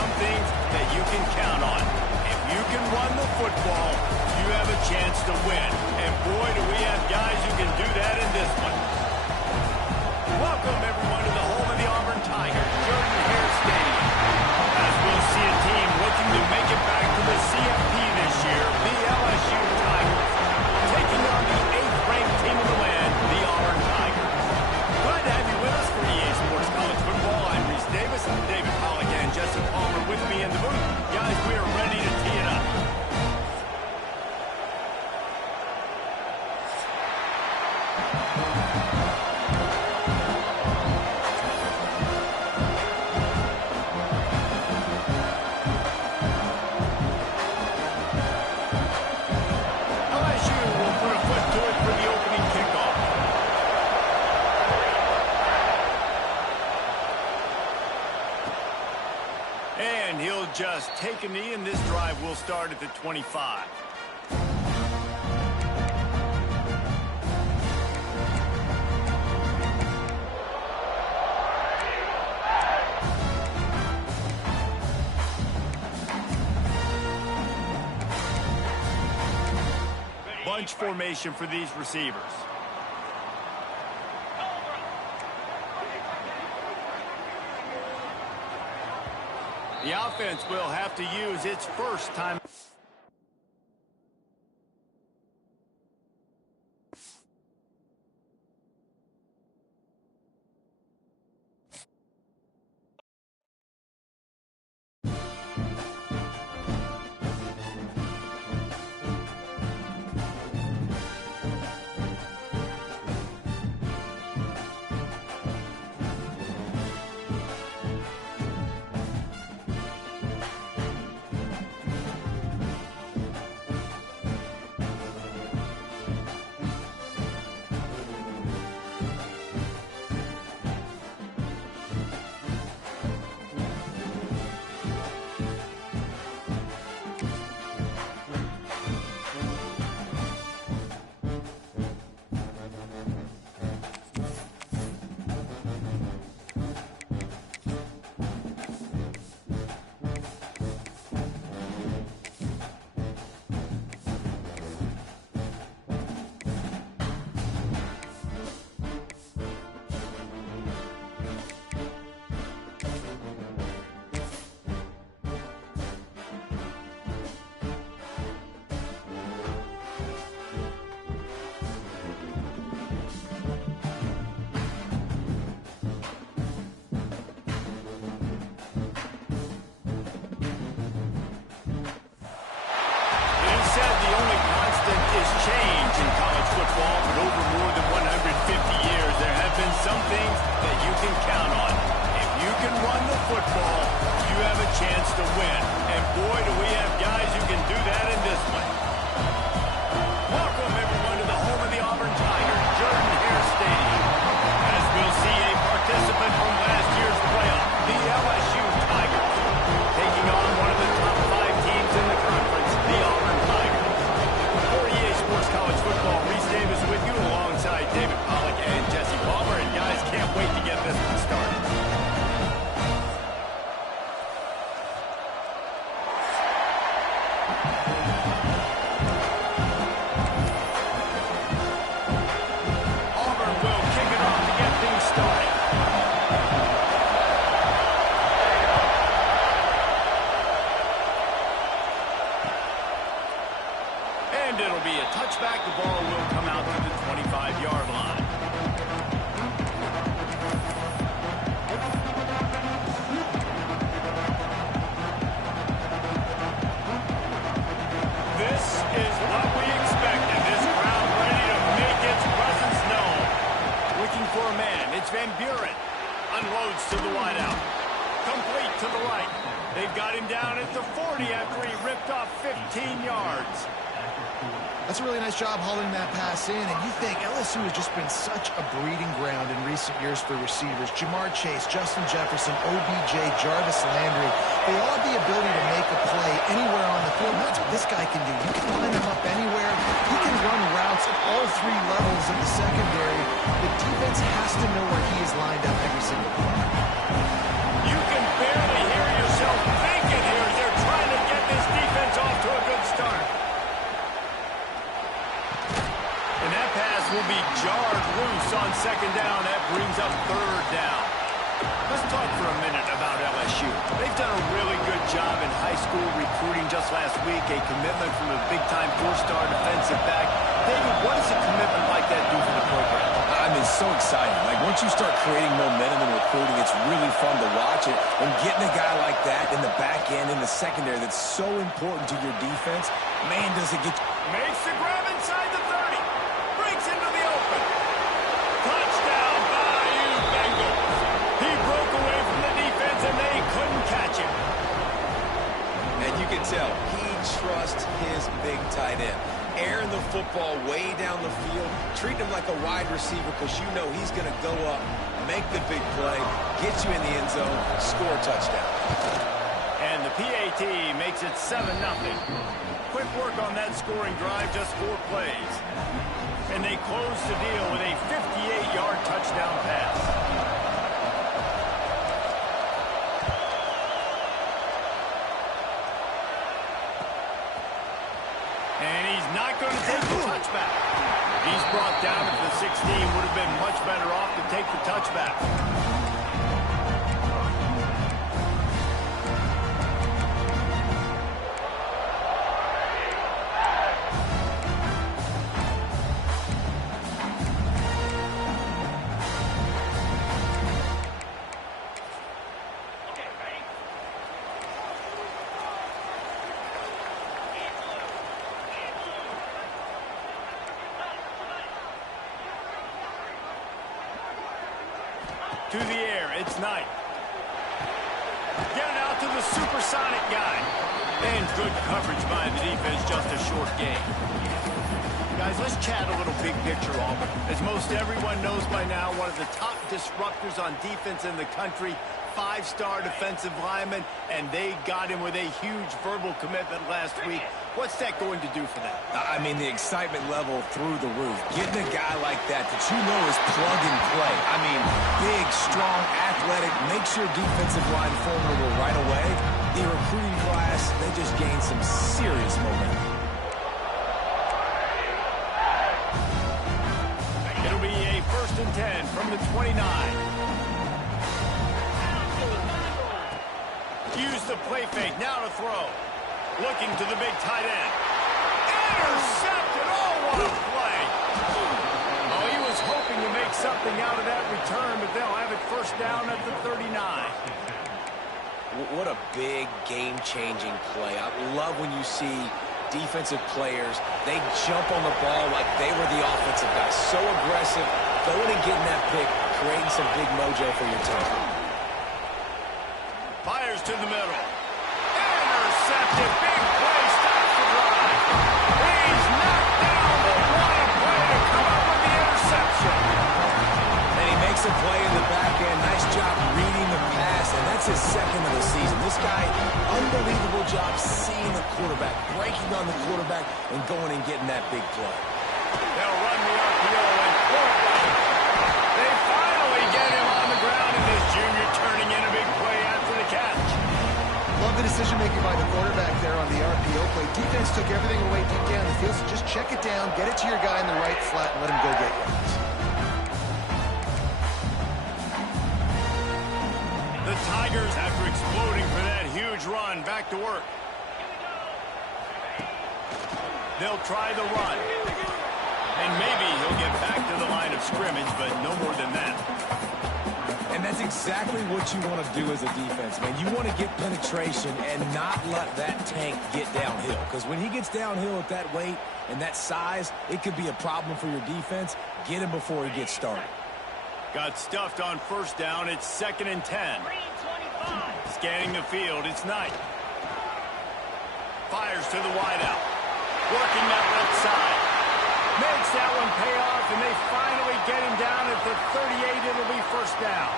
some things that you can count on. If you can run the football, you have a chance to win. And boy, do we have guys who can do that in this one. Welcome, everyone, to the home of the Auburn Tigers, Jordan Hare Stadium. As we'll see a team looking to make it back to the CFP this year, the LSU Tigers, taking on the 8th-ranked team in the land, the Auburn Tigers. Glad to have you with us for EA Sports College Football. I'm Reese Davis, David Pollock, and Jesse Palmer with me in the booth. Guys, we are ready to tee it up. And he'll just take a knee, and this drive will start at the 25. Bunch formation for these receivers. The offense will have to use its first time. Change in college football, but over more than 150 years, there have been some things that you can count on. If you can run the football, you have a chance to win. And boy, do we have guys who can do that in this one. Welcome, everyone, to the home of the Auburn Tigers, Jordan Hare Stadium. As we'll see a participant from last year's playoff, the LSU Tigers, taking on one of the top 5 teams in the conference, the Auburn Tigers. Sports College Football, Reese Davis with you alongside David Pollock and Jesse Palmer. And guys, can't wait to get this one started. Auburn will kick it off to get things started. And it'll be a touchback. The ball will come out to the 25-yard line. This is what we expected. This crowd ready to make its presence known. Looking for a man. It's Van Buren. Unloads to the wideout. Complete to the right. They've got him down at the 40 after he ripped off 15 yards. That's a really nice job hauling that pass in, and you think LSU has just been such a breeding ground in recent years for receivers. Jamar Chase, Justin Jefferson, OBJ, Jarvis Landry, they all have the ability to make a play anywhere on the field. That's what this guy can do. You can line him up anywhere. He can run routes at all 3 levels of the secondary. The defense has to know where he is lined up every single time. You can barely hear yourself think second down. That brings up third down. Let's talk for a minute about LSU. They've done a really good job in high school recruiting just last week, a commitment from a big-time four-star defensive back. David, what does a commitment like that do for the program? I mean, so exciting. Like, once you start creating momentum in recruiting, it's really fun to watch it. And getting a guy like that in the back end, in the secondary, that's so important to your defense, man, does it get... Makes the grab inside the 30. Breaks into the open. Touchdown, Bayou Bengals. He broke away from the defense, and they couldn't catch him. And you can tell he trusts his big tight end. Airing the football way down the field, treating him like a wide receiver because you know he's going to go up, make the big play, get you in the end zone, score a touchdown. And the PAT makes it 7-0. Quick work on that scoring drive, just 4 plays. And they close the deal with a 58-yard touchdown pass. And he's not going to take the touchback. He's brought down at the 16. Would have been much better off to take the touchback. To the air, it's Knight. Get it out to the supersonic guy. And good coverage by the defense, just a short gain. Guys, let's chat a little big picture, Auburn. As most everyone knows by now, one of the top disruptors on defense in the country, 5-star defensive lineman, and they got him with a huge verbal commitment last week. What's that going to do for them? I mean, the excitement level through the roof. Getting a guy like that you know is plug and play. I mean, big, strong, athletic, makes your defensive line formidable right away. The recruiting class, they just gained some serious momentum. It'll be a 1st and 10 from the 29. Use the play fake, now to throw. Looking to the big tight end. Intercepted! Oh, what a play! Oh, he was hoping to make something out of that return, but they'll have it 1st down at the 39. What a big game-changing play. I love when you see defensive players, they jump on the ball like they were the offensive guys. So aggressive, going and getting that pick, creating some big mojo for your team. Fires to the middle. Intercepted. Big play. Stops the drive. He's knocked down, but what a play to come up with the interception. And he makes a play in the back end. Nice job reading the pass, and that's his 2nd of the season. This guy, unbelievable job seeing the quarterback, breaking on the quarterback, and going and getting that big play. They'll run the RPO and quarterback. They finally get him on the ground, and this junior turning in a big play after the catch. Love the decision-making by the quarterback there on the RPO play. Defense took everything away deep down the field, so just check it down, get it to your guy in the right flat, and let him go get yards. The Tigers, after exploding for that huge run, back to work. They'll try the run. And maybe he'll get back to the line of scrimmage, but no more than that. And that's exactly what you want to do as a defense, man. You want to get penetration and not let that tank get downhill. Because when he gets downhill at that weight and that size, it could be a problem for your defense. Get him before he gets started. Got stuffed on 1st down. It's 2nd and 10. Scanning the field, it's Knight. Fires to the wideout. Working that left side. Makes that one pay off, and they finally get him down at the 38. It'll be 1st down.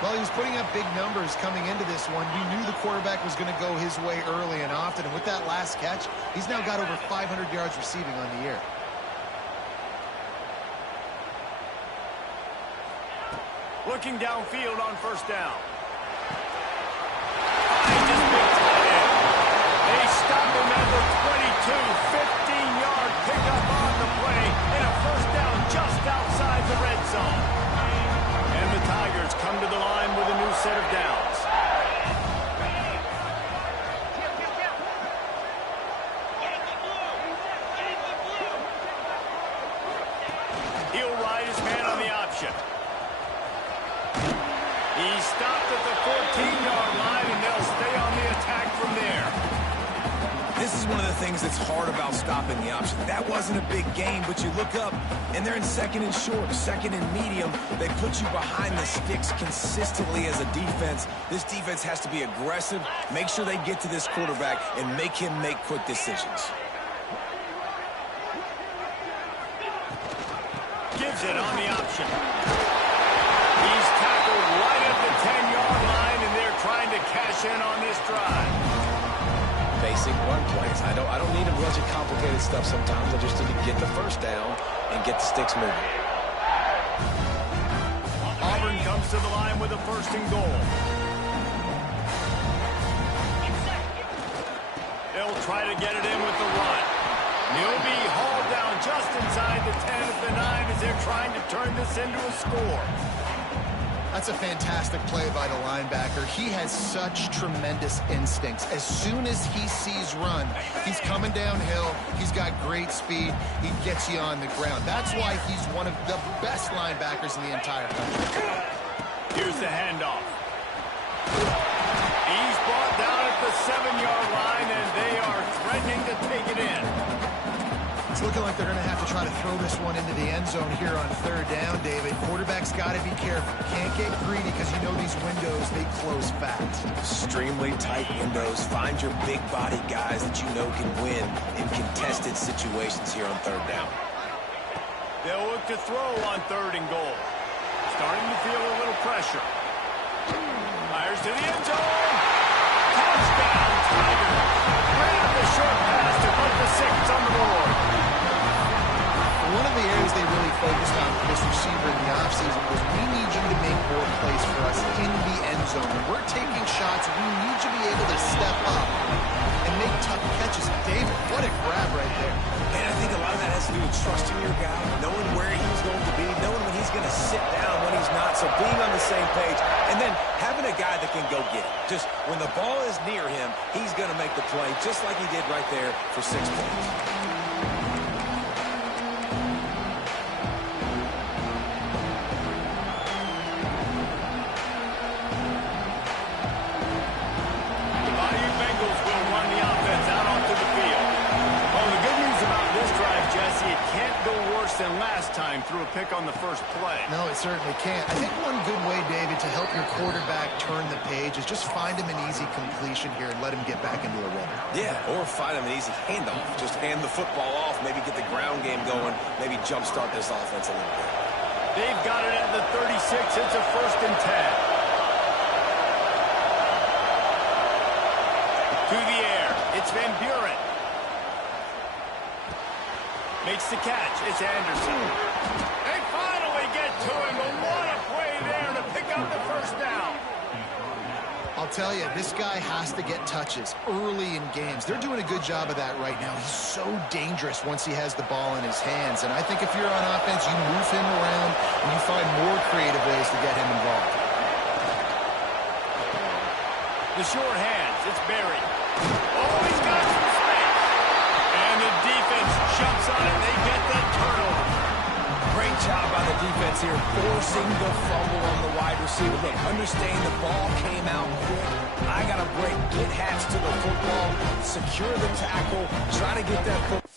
Well, he was putting up big numbers coming into this one. You knew the quarterback was going to go his way early and often, and with that last catch, he's now got over 500 yards receiving on the year. Looking downfield on 1st down. Just big tight end. They stop him at the 22. 15-yard pickup on the play, and a 1st down just outside the is one of the things that's hard about stopping the option. That wasn't a big gain, but you look up, and they're in second and short, second and medium. They put you behind the sticks consistently as a defense. This defense has to be aggressive, make sure they get to this quarterback, and make him make quick decisions. Gives it on the option. He's tackled right at the 10-yard line, and they're trying to cash in on this drive. Basic run plays. I don't need a bunch of complicated stuff sometimes. I just need to get the first down and get the sticks moving. Auburn comes to the line with a first and goal. They'll try to get it in with the run. He'll be hauled down just inside the 10 at the 9 as they're trying to turn this into a score. That's a fantastic play by the linebacker. He has such tremendous instincts. As soon as he sees run, he's coming downhill. He's got great speed. He gets you on the ground. That's why he's one of the best linebackers in the entire country. Here's the handoff. He's brought down at the 7-yard line, and they are threatening to take it in. It's looking like they're going to have to try to throw this one into the end zone here on third down, David. Quarterback's got to be careful. Can't get greedy because you know these windows, they close fast. Extremely tight windows. Find your big body guys that you know can win in contested situations here on third down. They'll look to throw on third and goal. Starting to feel a little pressure. Fires to the end zone. Touchdown, Tigers. Ran the short pass to put the 6 on the board. One of the areas they really focused on for this receiver in the offseason was we need you to make more plays for us in the end zone. When we're taking shots, we need you to be able to step up and make tough catches. David, what a grab right there. And I think a lot of that has to do with trusting your guy, knowing where he's going to be, knowing when he's going to sit down, when he's not, so being on the same page, and then having a guy that can go get it. Just when the ball is near him, he's going to make the play, just like he did right there for 6 points. Than last time through a pick on the first play. No, it certainly can't. I think one good way, David, to help your quarterback turn the page is just find him an easy completion here and let him get back into a rhythm. Yeah, or find him an easy handoff. Just hand the football off, maybe get the ground game going, maybe jumpstart this offense a little bit. They've got it at the 36. It's a first and 10. To the air. It's Van Buren. Makes the catch. It's Anderson. They finally get to him, but what a play there to pick up the first down. I'll tell you, this guy has to get touches early in games. They're doing a good job of that right now. He's so dangerous once he has the ball in his hands. And I think if you're on offense, you move him around and you find more creative ways to get him involved. The short hands. It's Barry. Oh, he's got some space. And the defense jumps on it. They get the turnover. Great job by the defense here, forcing the fumble on the wide receiver. Look, understand the ball came out quick. I got to break, get hats to the football, secure the tackle, try to get that football.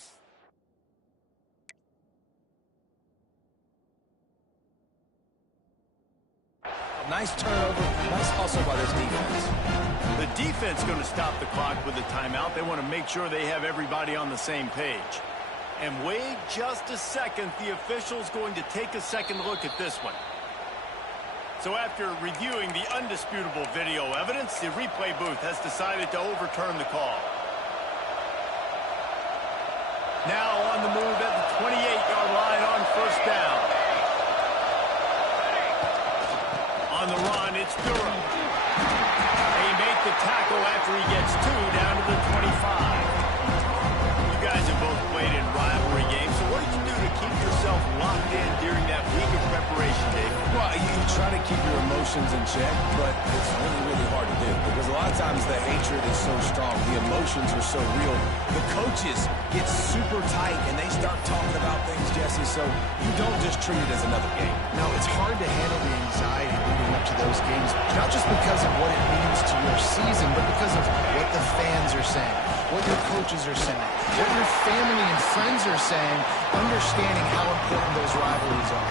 Nice turnover, nice hustle by this defense. The defense going to stop the clock with a timeout. They want to make sure they have everybody on the same page. And wait just a second, the official's going to take a second look at this one. So after reviewing the undisputable video evidence, the replay booth has decided to overturn the call. Now on the move at the 28-yard line on first down. On the run, it's Durham. They make the tackle after he gets 2 down to the 25. You guys have both played in rivalry games, so what did you do to keep yourself locked in during that week of preparation, Dave? Well, you try to keep your emotions in check, but it's really, really hard to do because a lot of times the hatred is so strong. The emotions are so real. The coaches get super tight, and they start talking about things, Jesse, so you don't just treat it as another game. No, it's hard to handle the anxiety leading up to those games, not just because of what it means to your season, but because of what the fans are saying. what your coaches are saying, what your family and friends are saying, understanding how important those rivalries are.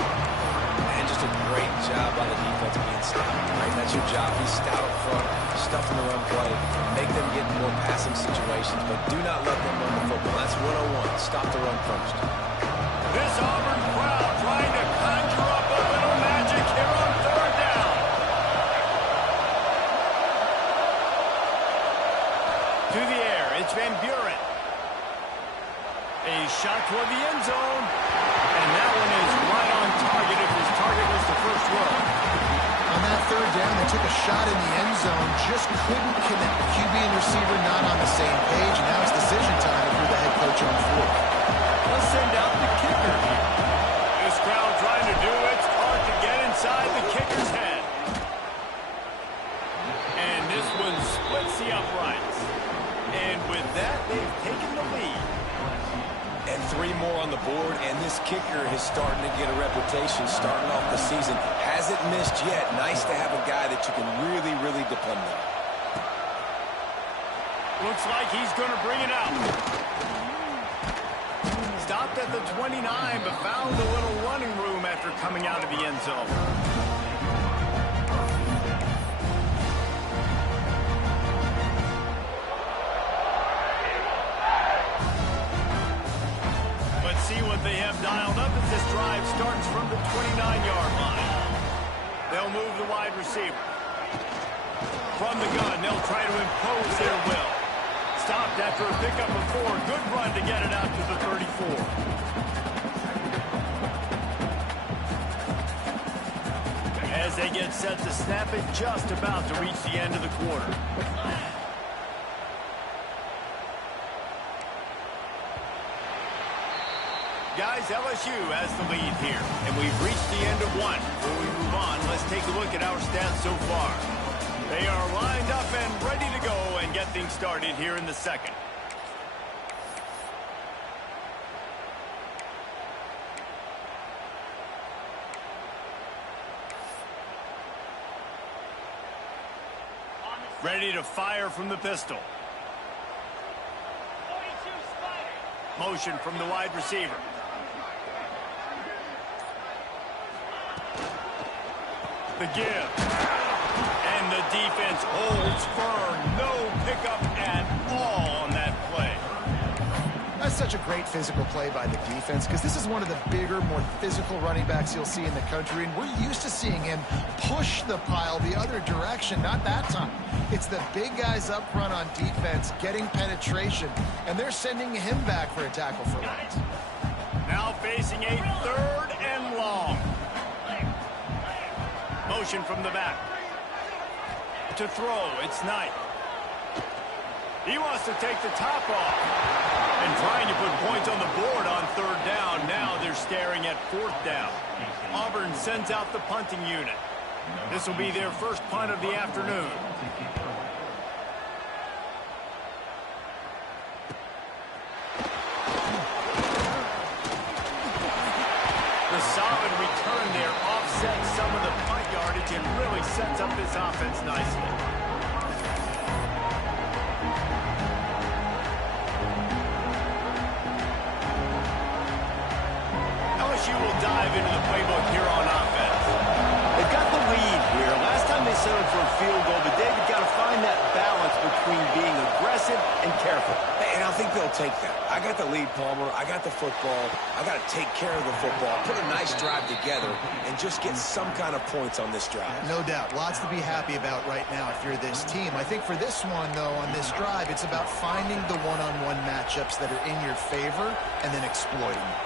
And just a great job by the defense being stout, right? That's your job. Be stout up front, stuff in the run play, make them get in more passing situations, but do not let them run the football. That's 101. Stop the run first. This Auburn crowd trying to conjure up a little magic here on third down. To the air, it's Van Buren. A shot toward the end zone. And that one is right on target if his target was the first row. On that third down, they took a shot in the end zone, just couldn't connect. QB and receiver not on the same page, and now it's decision time if you're the head coach on fourth. Let's send out the kicker. This crowd trying to do its part to get inside the kicker's head. And this one splits the uprights. And with that, they've taken the lead. And 3 more on the board, and this kicker is starting to get a reputation starting off the season. Hasn't missed yet. Nice to have a guy that you can really, really depend on. Looks like he's going to bring it out. Stopped at the 29, but found a little running room after coming out of the end zone. See what they have dialed up as this drive starts from the 29-yard line. They'll move the wide receiver. From the gun, they'll try to impose their will. Stopped after a pickup of 4. Good run to get it out to the 34. As they get set to snap it, just about to reach the end of the quarter. Guys, LSU has the lead here, and we've reached the end of one. Before we move on, let's take a look at our stats so far. They are lined up and ready to go and get things started here in the second. Ready to fire from the pistol. Motion from the wide receiver. The give. And the defense holds firm. No pickup at all on that play. That's such a great physical play by the defense because this is one of the bigger, more physical running backs you'll see in the country, and we're used to seeing him push the pile the other direction. Not that time. It's the big guys up front on defense getting penetration, and they're sending him back for a tackle for loss. Now facing a 3rd and long. Motion from the back. To throw, it's Knight. He wants to take the top off. And trying to put points on the board on 3rd down. Now they're staring at 4th down. Auburn sends out the punting unit. This will be their first punt of the afternoon. The solid return there offsets some of the punt yardage and really sets up this offense nicely. LSU will dive into the playbook here on offense. They've got the lead here. Last time they settled for a field goal, but David got to find that balance between being aggressive and careful. And I think they'll take that. I got the lead, Palmer. I got the football. I got to take care of the football, put a nice drive together, and just get some kind of points on this drive. No doubt. Lots to be happy about right now if you're this team. I think for this one, though, on this drive, it's about finding the one-on-one matchups that are in your favor and then exploiting them.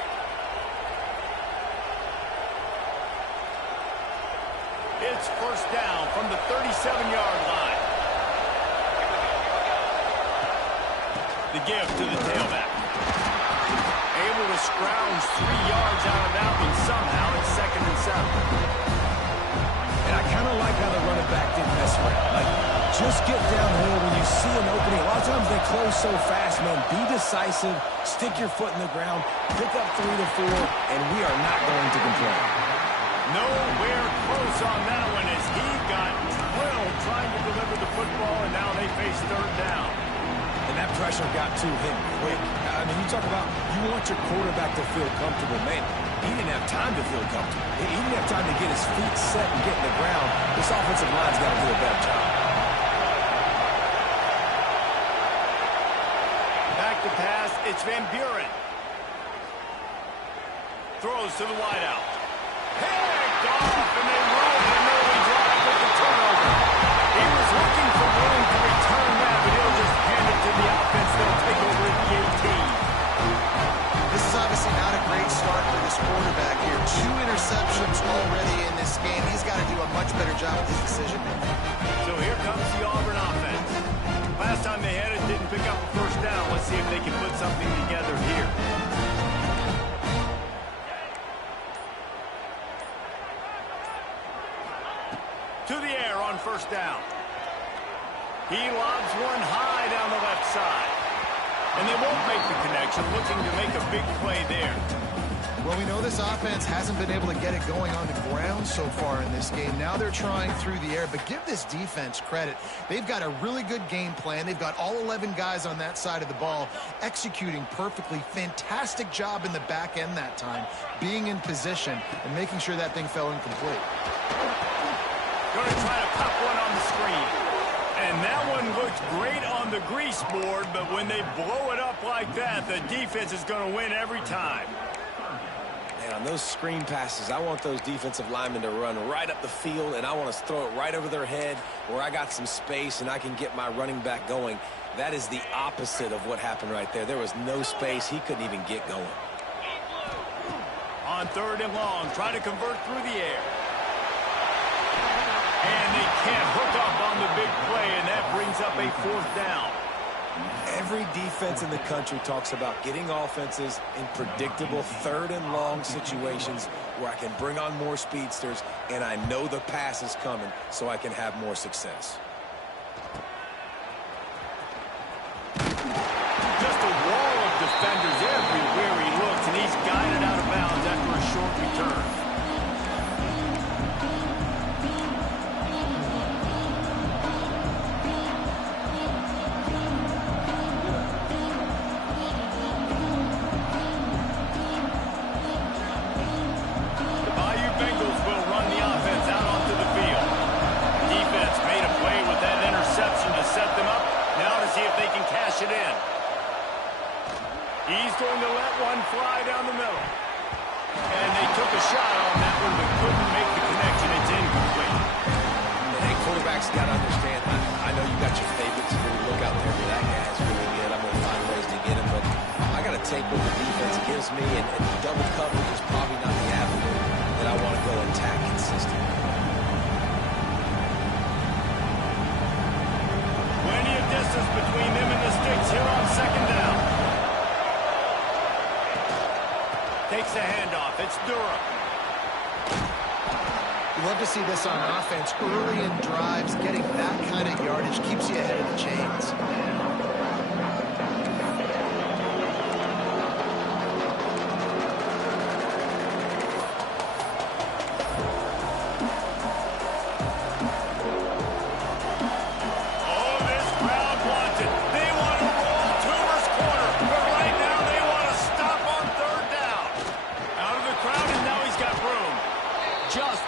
It's 1st down from the 37-yard line. The give to the tailback. Able to scrounge 3 yards out of that one somehow. It's 2nd and 7. And I kind of like how the running back didn't mess around. Like, just get downhill when you see an opening. A lot of times they close so fast, man. Be decisive. Stick your foot in the ground. Pick up 3 to 4, and we are not going to complain. Nowhere close on that one as he got drilled trying to deliver the football, and now they face 3rd down. And that pressure got to him quick. I mean, you talk about you want your quarterback to feel comfortable. Man, he didn't have time to feel comfortable. He didn't have time to get his feet set and get in the ground. This offensive line's got to do a better job. Back to pass, it's Van Buren. Throws to the wideout. Picked off, and they run an early drive with the turnover. He was looking for room to return that, but he'll just hand it to the offense. They'll take over at the 18. This is obviously not a great start for this quarterback here. 2 interceptions already in this game. He's got to do a much better job with his decision-making. So here comes the Auburn offense. Last time they had it, didn't pick up a first down. Let's see if they can put something together here. To the air on first down. He lobs one high down the left side. And they won't make the connection, looking to make a big play there. Well, we know this offense hasn't been able to get it going on the ground so far in this game. Now they're trying through the air, but give this defense credit. They've got a really good game plan. They've got all 11 guys on that side of the ball executing perfectly. Fantastic job in the back end that time, being in position and making sure that thing fell incomplete. Going to try to pop one on the screen. And that one looked great on the grease board, but when they blow it up like that, the defense is going to win every time. And on those screen passes, I want those defensive linemen to run right up the field, and I want to throw it right over their head where I got some space and I can get my running back going. That is the opposite of what happened right there. There was no space. He couldn't even get going. On 3rd and long, try to convert through the air. And they can't hook up on the big play, and that brings up a 4th down. Every defense in the country talks about getting offenses in predictable 3rd and long situations where I can bring on more speedsters, and I know the pass is coming, so I can have more success. Just a wall of defenders everywhere he looks, and he's guided out of bounds after a short return. It in. He's going to let one fly down the middle. And they took a shot on that one, but couldn't make the connection. It's incomplete. Hey, quarterbacks got to understand, I know you got your favorites. You really look out there for that guy's really good. I'm going to find ways to get him, but I got to take what the defense gives me, and double coverage is probably not the avenue that I want to go attack consistently. Distance between them and the sticks here on 2nd down. Takes the handoff. It's Durham. You love to see this on offense. Early in drives, getting that kind of yardage keeps you ahead of the chains.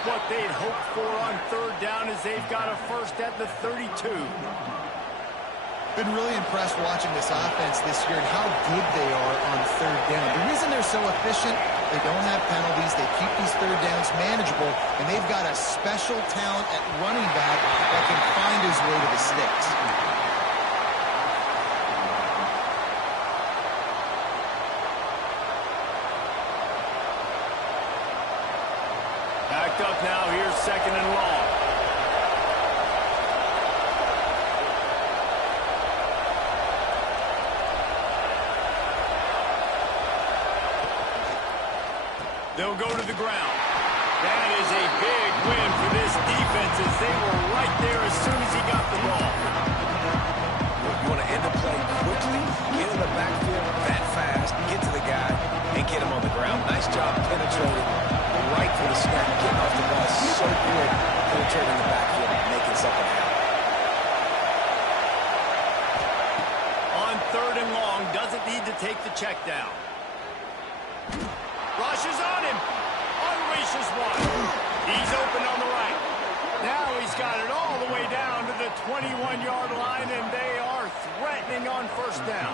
What they'd hoped for on 3rd down as they've got a first at the 32. Been really impressed watching this offense this year and how good they are on 3rd down. The reason they're so efficient, they don't have penalties, they keep these 3rd downs manageable, and they've got a special talent at running back that can find his way to the sticks. Backed up now, here's 2nd and long. They'll go to the ground. That is a big win for this defense as they were right there as soon as he got the ball. You want to end the play quickly, get in the backfield that fast, get to the guy, and get him on the ground. Nice job penetrating right for the snap, getting off the ball so good, penetrating the backfield, making something happen. On to take the check down. Rushes on him. Unleashes one. He's open on the right. Now he's got it all the way down to the 21-yard line, and they are threatening on first down.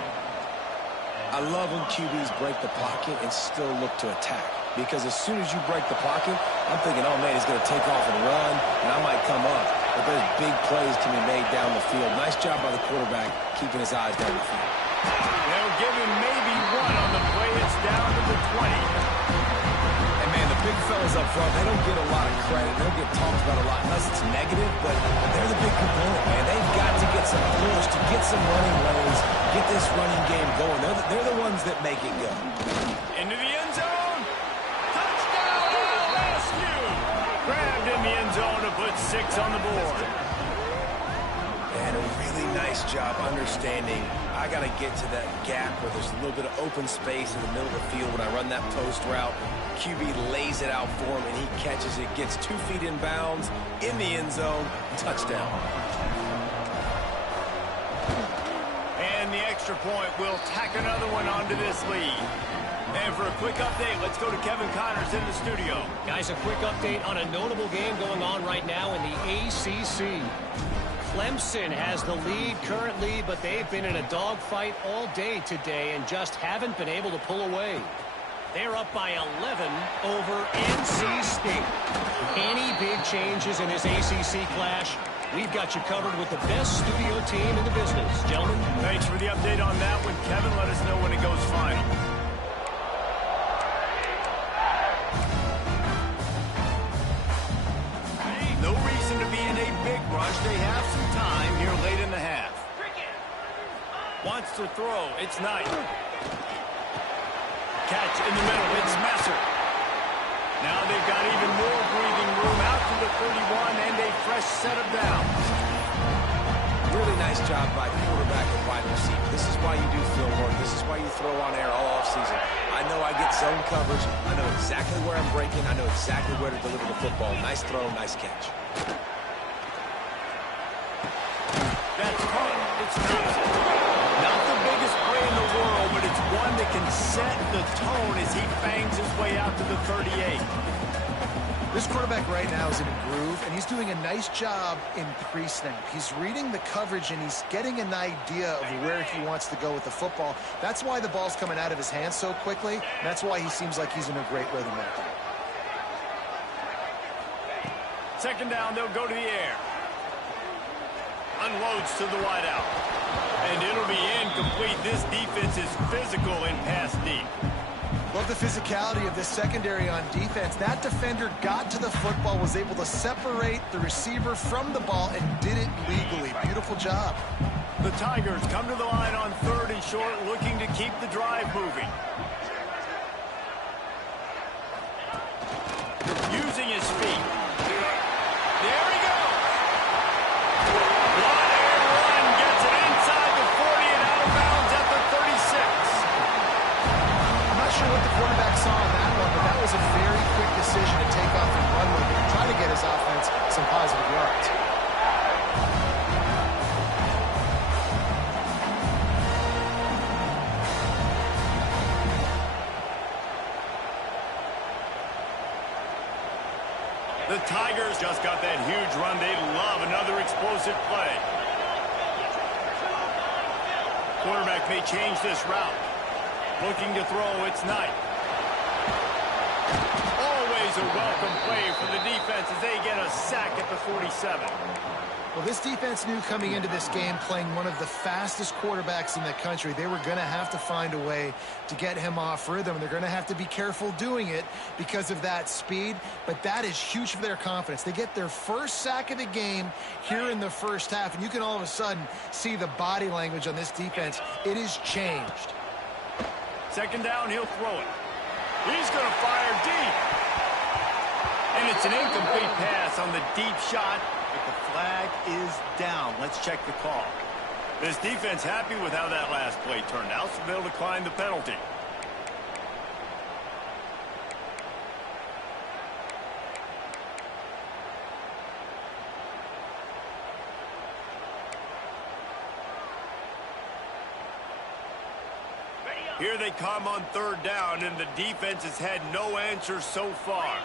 I love when QBs break the pocket and still look to attack. Because as soon as you break the pocket, I'm thinking, oh, man, he's going to take off and run, and I might come up. But there's big plays can be made down the field. Nice job by the quarterback keeping his eyes down the field. They'll give him maybe one on the play. It's down to the 20. And, man, the big fellas up front, they don't get a lot of credit. They don't get talked about a lot unless it's negative, but they're the big component, man. They've got to get some push, to get some running lanes, get this running game going. They're the ones that make it go. Into the end zone. Touchdown, LSU. Grabbed in the end zone to put 6 on the board. And a really nice job understanding I got to get to that gap where there's a little bit of open space in the middle of the field when I run that post route. QB lays it out for him, and he catches it, gets 2 feet in bounds, in the end zone, touchdown. And the extra point will tack another one onto this lead. And for a quick update, let's go to Kevin Connors in the studio. Guys, a quick update on a notable game going on right now in the ACC. Clemson has the lead currently, but they've been in a dogfight all day today and just haven't been able to pull away. They're up by 11 over NC State. Any big changes in this ACC clash? We've got you covered with the best studio team in the business. Gentlemen. Thanks for the update on that one, Kevin. Let us know when it goes final. No reason to be in a big rush. They have some time here late in the half. Wants to throw. It's Knight. Catch in the middle. It's Messer. Now they've got even more breathing room out to the 31 and a fresh set of downs. Really nice job by quarterback and wide receiver. This is why you do field work. This is why you throw on air all offseason. I know I get zone coverage. I know exactly where I'm breaking. I know exactly where to deliver the football. Nice throw, nice catch. That's caught. It's not the biggest play in the world, but it's one that can set the tone as he bangs his way out to the 38. This quarterback right now is in a groove, and he's doing a nice job in pre-snap. He's reading the coverage, and he's getting an idea of where he wants to go with the football. That's why the ball's coming out of his hands so quickly. That's why he seems like he's in a great rhythm right now. Second down, they'll go to the air. Unloads to the wideout. And it'll be incomplete. This defense is physical in pass deep. Love the physicality of this secondary on defense. That defender got to the football, was able to separate the receiver from the ball, and did it legally. Beautiful job. The Tigers come to the line on 3rd and short, looking to keep the drive moving. Using his feet. There he goes. One air run gets it inside the 40 and out of bounds at the 36. I'm not sure what the quarterback saw on that one, but that was a very quick decision to take off and run with it and try to get his offense some positive yards. The Tigers just got that huge run. They love another explosive play. Quarterback may change this route. Looking to throw, it's Knight. Always a welcome play for the defense as they get a sack at the 47. Well, this defense knew coming into this game, playing one of the fastest quarterbacks in the country, they were going to have to find a way to get him off rhythm. They're going to have to be careful doing it because of that speed, but that is huge for their confidence. They get their first sack of the game here in the first half, and you can all of a sudden see the body language on this defense. It has changed. Second down, he'll throw it. He's going to fire deep. And it's an incomplete pass on the deep shot. But the flag is down. Let's check the call. This defense happy with how that last play turned out, so they'll decline the penalty. Ready up. Here they come on third down, and the defense has had no answers so far.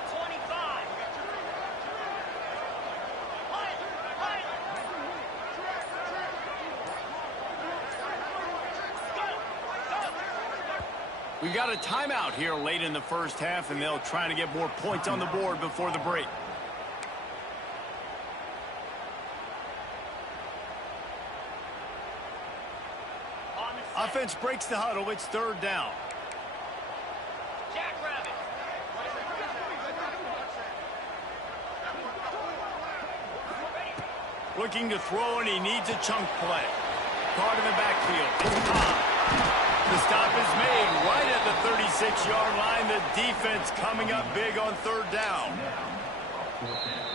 We got a timeout here late in the first half, and they'll try to get more points on the board before the break. Offense breaks the huddle. It's third down. Looking to throw, and he needs a chunk play. Caught in the backfield. It's caught. The stop is made right at the 36-yard line. The defense coming up big on third down.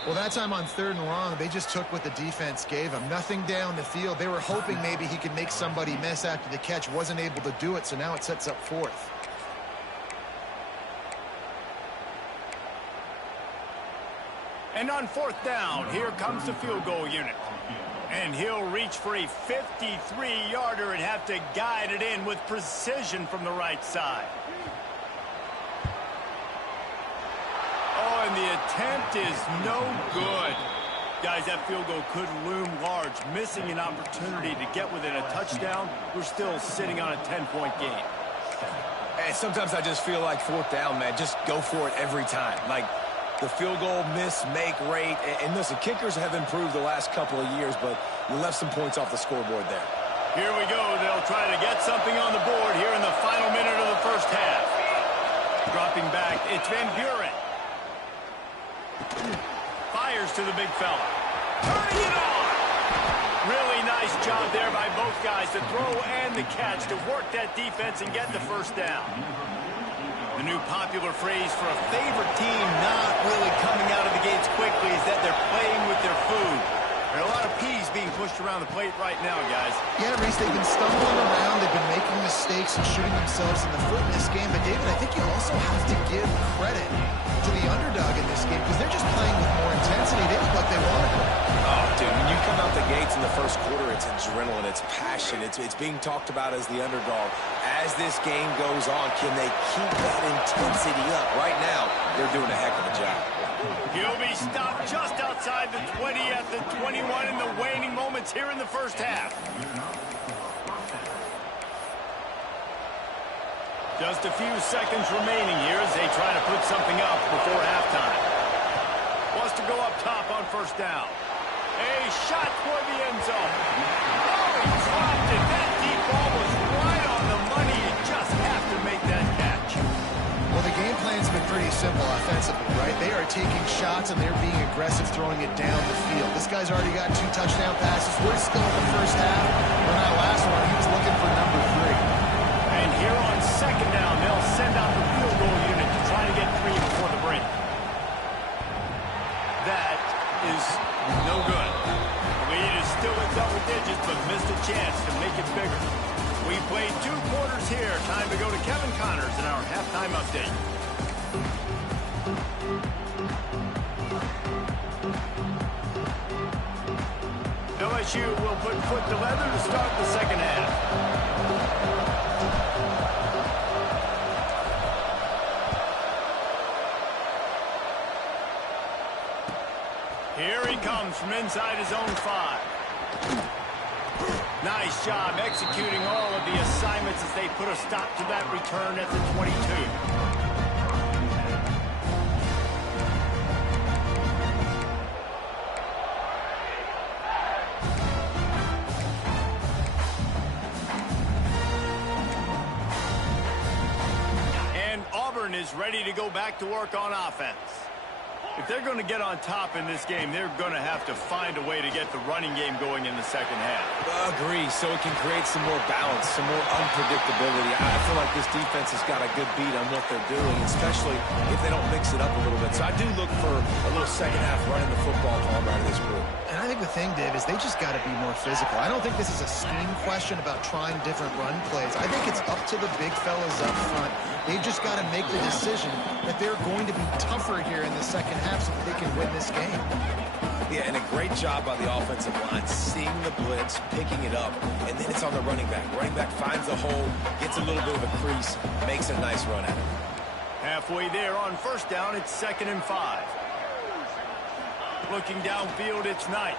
Well, that time on third and long, they just took what the defense gave them. Nothing down the field. They were hoping maybe he could make somebody miss after the catch. Wasn't able to do it, so now it sets up fourth. And on fourth down, here comes the field goal unit. And he'll reach for a 53-yarder and have to guide it in with precision from the right side. Oh, and the attempt is no good. Guys, that field goal could loom large. Missing an opportunity to get within a touchdown. We're still sitting on a 10-point game. And sometimes I just feel like fourth down, man, just go for it every time. Like, the field goal miss-make rate. And listen, kickers have improved the last couple of years, but you left some points off the scoreboard there. Here we go. They'll try to get something on the board here in the final minute of the first half. Dropping back, it's Van Buren. Fires to the big fella. Turning it on! Really nice job there by both guys to throw and the catch to work that defense and get the first down. The new popular phrase for a favorite team not really coming out of the gates quickly is that they're playing with their food. There are a lot of peas being pushed around the plate right now, guys. Yeah, Reese, they've been stumbling around. They've been making mistakes and shooting themselves in the foot in this game. But, David, I think you also have to give credit to the underdog in this game because they're just playing with more intensity. They look like they want it. Oh, dude, when you come out the gates in the first quarter, it's adrenaline, it's passion. It's being talked about as the underdog. As this game goes on, can they keep that intensity up? Right now, they're doing a heck of a job. He'll be stopped just outside the 20 at the 21 in the waning moments here in the first half. Just a few seconds remaining here as they try to put something up before halftime. Wants to go up top on first down. A shot toward the end zone. Oh, he dropped it. That deep ball was right on the money. You just have to make that catch. Well, the game plan's been pretty simple offensively, right? They are taking shots and they're being aggressive throwing it down the field. This guy's already got 2 touchdown passes. We're still in the first half. On that last one, he was looking for number 3. And here on second down, they'll send out the field goal unit to try to get 3 before the break. That is no good. The lead is still in double digits, but missed a chance to make it bigger. We played 2 quarters here. Time to go to Kevin Connors in our halftime update. LSU will put foot to leather to start the second half. Here he comes from inside his own 5. Nice job executing all of the assignments as they put a stop to that return at the 22. And Auburn is ready to go back to work on offense. If they're going to get on top in this game, they're going to have to find a way to get the running game going in the second half. Agree, so it can create some more balance, some more unpredictability. I feel like this defense has got a good beat on what they're doing, especially if they don't mix it up a little bit. So I do look for a little second half running the football to out of this group. And I think the thing, Dave, is they just got to be more physical. I don't think this is a scheme question about trying different run plays. I think it's up to the big fellas up front. They've just got to make the decision that they're going to be tougher here in the second half so that they can win this game. Yeah, and a great job by the offensive line, seeing the blitz, picking it up, and then it's on the running back. Running back finds a hole, gets a little bit of a crease, makes a nice run at it. Halfway there on first down, it's 2nd and 5. Looking downfield, it's Knight.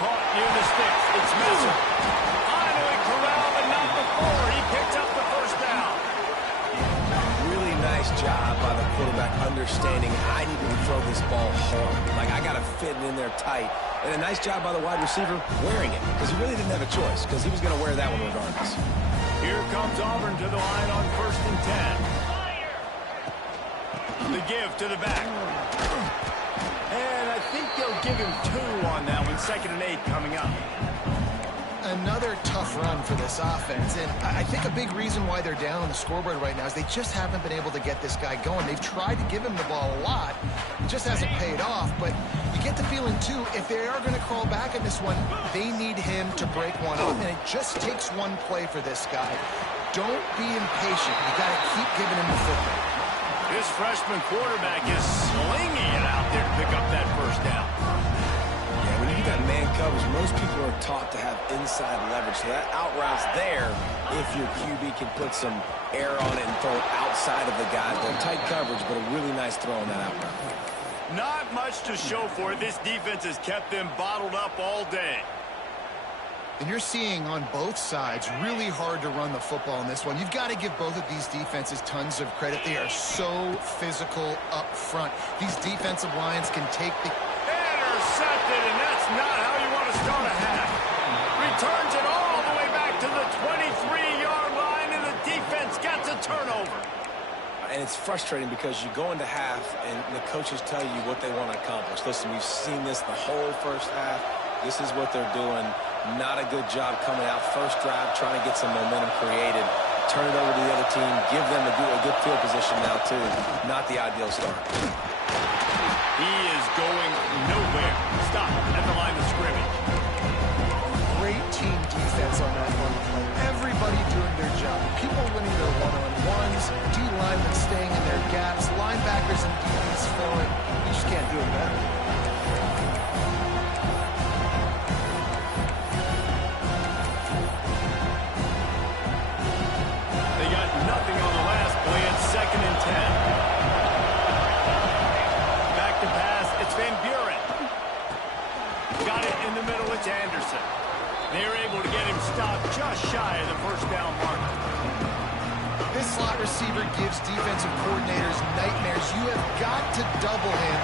Caught near the sticks, it's Messer. Finally corralled, but not before. He picked up the first down. Really nice job by the quarterback understanding I need to throw this ball hard. Like, I got to fit it in there tight. And a nice job by the wide receiver wearing it, because he really didn't have a choice, because he was going to wear that one regardless. Here comes Auburn to the line on 1st and 10. The give to the back. And I think they'll give him 2 on that one. 2nd and 8 coming up. Another tough run for this offense, and I think a big reason why they're down on the scoreboard right now is they just haven't been able to get this guy going. They've tried to give him the ball a lot. It just hasn't paid off, but you get the feeling, too, if they are going to crawl back in this one, they need him to break one off, and it just takes one play for this guy. Don't be impatient. You got to keep giving him the football. This freshman quarterback is slinging it out there to pick up that first down. Yeah, when you get that man coverage, most people are taught to have inside leverage. So that out route's there if your QB can put some air on it and throw it outside of the guy. They're tight coverage, but a really nice throw on that out route. Not much to show for it. This defense has kept them bottled up all day. And you're seeing on both sides really hard to run the football in this one. You've got to give both of these defenses tons of credit. They are so physical up front. These defensive lines can take the... Intercepted, and that's not how you want to start a half. Returns it all the way back to the 23-yard line, and the defense gets a turnover. And it's frustrating because you go into half, and the coaches tell you what they want to accomplish. Listen, we've seen this the whole first half. This is what they're doing. Not a good job coming out. First drive, trying to get some momentum created. Turn it over to the other team. Give them a good field position now, too. Not the ideal start. He is going nowhere. Stop at the line of scrimmage. Great team defense on that one play. Everybody doing their job. People winning their one-on-ones. D-linemen staying in their gaps. Linebackers and DBs filling. You just can't do it better. They got nothing on the last play. It's 2nd and 10. Back to pass. It's Van Buren. Got it in the middle. It's Anderson. They're able to get him stopped just shy of the first down marker. This slot receiver gives defensive coordinators nightmares. You have got to double him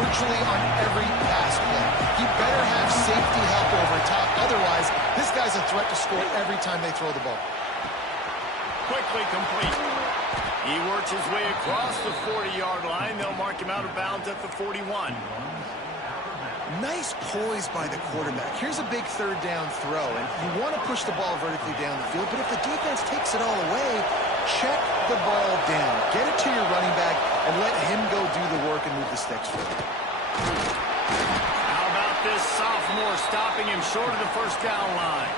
virtually on every pass play. He better have safety help over top. Otherwise, this guy's a threat to score every time they throw the ball. Quickly complete. He works his way across the 40-yard line. They'll mark him out of bounds at the 41. Nice poise by the quarterback. Here's a big third down throw, and you want to push the ball vertically down the field, but if the defense takes it all away, check the ball down. Get it to your running back and let him go do the work and move the sticks for you. How about this sophomore stopping him short of the first down line?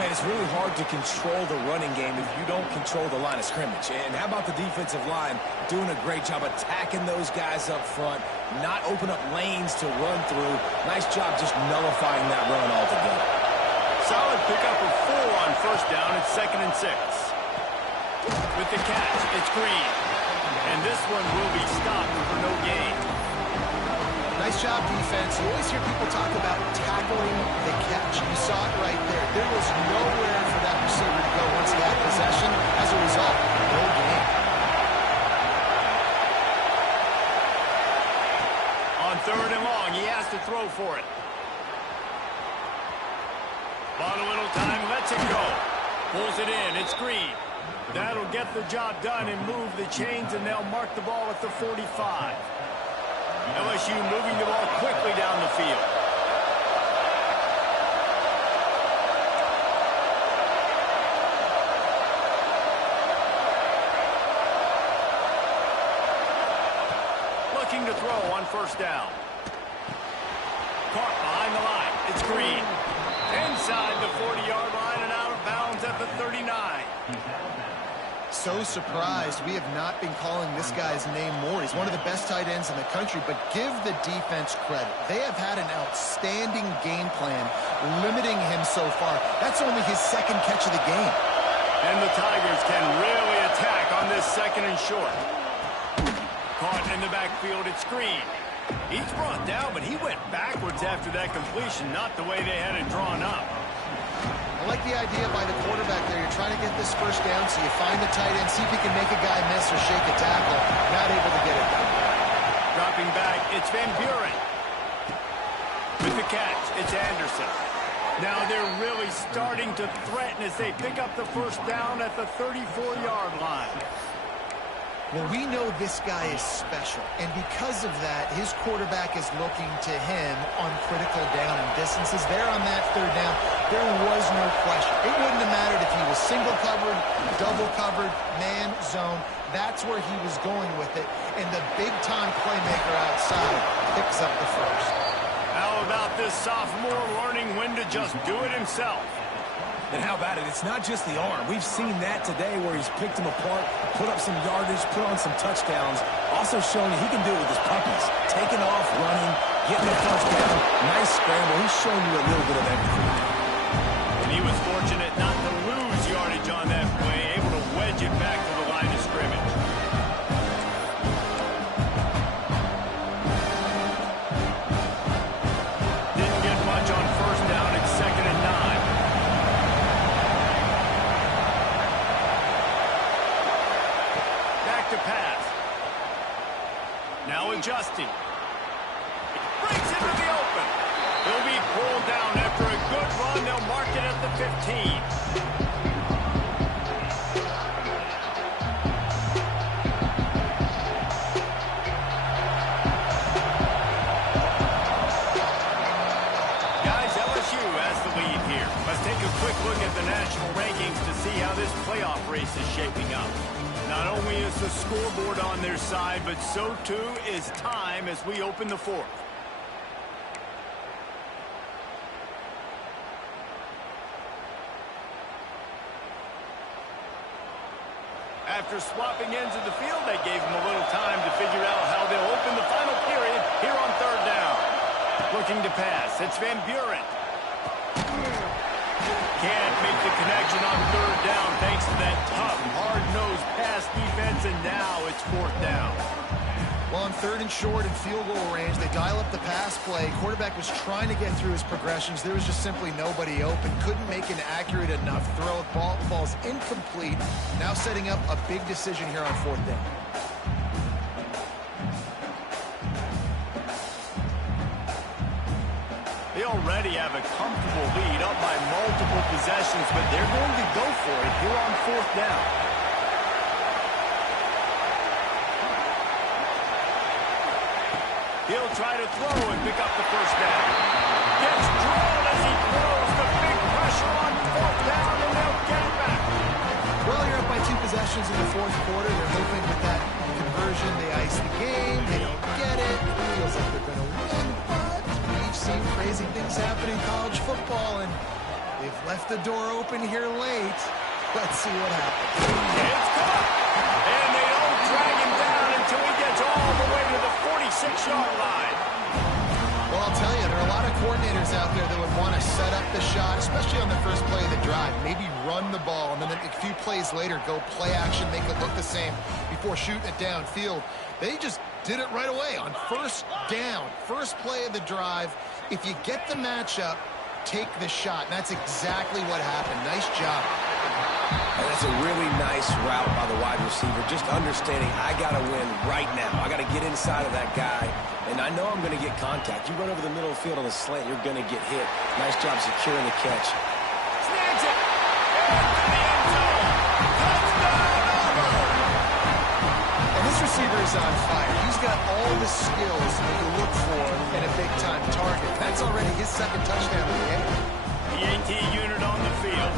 Man, it's really hard to control the running game if you don't control the line of scrimmage. And how about the defensive line doing a great job attacking those guys up front, not open up lanes to run through. Nice job just nullifying that run altogether. Solid pickup of 4 on first down. It's 2nd and 6. With the catch, it's Green. And this one will be stopped for no gain. Nice job, defense. You always hear people talk about tackling the catch. You saw it right there. There was nowhere for that receiver to go once he had possession. As a result, no gain. On 3rd and long, he has to throw for it. Bought a little time, lets it go. Pulls it in, it's Green. That'll get the job done and move the chains, and they'll mark the ball at the 45. LSU moving the ball quickly down the field. Looking to throw on first down. Caught behind the line. It's Green. Inside the 40-yard line and out of bounds at the 39. so surprised we have not been calling this guy's name more. He's one of the best tight ends in the country, but give the defense credit. They have had an outstanding game plan limiting him so far. That's only his second catch of the game. And the Tigers can really attack on this second and short. Caught in the backfield at screen. He's brought down, but he went backwards after that completion, not the way they had it drawn up. I like the idea by the quarterback there. You're trying to get this first down, so you find the tight end, see if he can make a guy miss or shake a tackle. Not able to get it done. Dropping back, it's Van Buren. With the catch, it's Anderson. Now they're really starting to threaten as they pick up the first down at the 34-yard line. Well, we know this guy is special, and because of that, his quarterback is looking to him on critical down and distances. There on that third down, there was no question. It wouldn't have mattered if he was single covered, double covered, man, zone. That's where he was going with it, and the big-time playmaker outside picks up the first. How about this sophomore learning when to just do it himself? And how about it? It's not just the arm. We've seen that today where he's picked them apart, put up some yardage, put on some touchdowns. Also showing that he can do it with his puppies. Taking off, running, getting the first down. Nice scramble. He's showing you a little bit of everything. And he was fortunate not to lose yardage on that play, able to wedge it back to the line of scrimmage. Didn't get much on first down. It's 2nd and 9. To pass. Now adjusting. Breaks into the open. He'll be pulled down after a good run. They'll mark it at the 15. Guys, LSU has the lead here. Let's take a quick look at the national rankings to see how this playoff race is shaping up. Not only is the scoreboard on their side, but so too is time as we open the fourth. After swapping ends of the field, they gave them a little time to figure out how they'll open the final period here on third down. Looking to pass. It's Van Buren. Can't make the connection on third down thanks to that tough, hard-nosed pass defense, and now it's fourth down. Well, on third and short and field goal range, they dial up the pass play. Quarterback was trying to get through his progressions. There was just simply nobody open. Couldn't make an accurate enough throw. Ball's incomplete. Now setting up a big decision here on fourth down. They already have a comfortable lead up by multiple possessions, but they're going to go for it here on fourth down. He'll try to throw and pick up the first down. Gets drilled as he throws. The big pressure on fourth down, and they'll get it back. Well, you're up by 2 possessions in the fourth quarter. They're hoping with that conversion they ice the game. They don't get it. It feels like they're going to win, but we've seen crazy things happen in college football, and they've left the door open here late. Let's see what happens. It's caught. And they don't drag him down until he gets all the way to the 46-yard line. Well, I'll tell you, there are a lot of coordinators out there that would want to set up the shot, especially on the first play of the drive. Maybe run the ball, and then a few plays later, go play action, make it look the same before shooting it downfield. They just did it right away on first down. First play of the drive. If you get the matchup, take the shot. And that's exactly what happened. Nice job. And that's a really nice route by the wide receiver. Just understanding I got to win right now. I got to get inside of that guy. And I know I'm going to get contact. You run over the middle of the field on the slant, you're going to get hit. Nice job securing the catch. Snags it. Into the end zone. Touchdown, Auburn. And this receiver is on fire. He's got all the skills that you look for in a big-time target. That's already his second touchdown of the game. The AT unit on the field.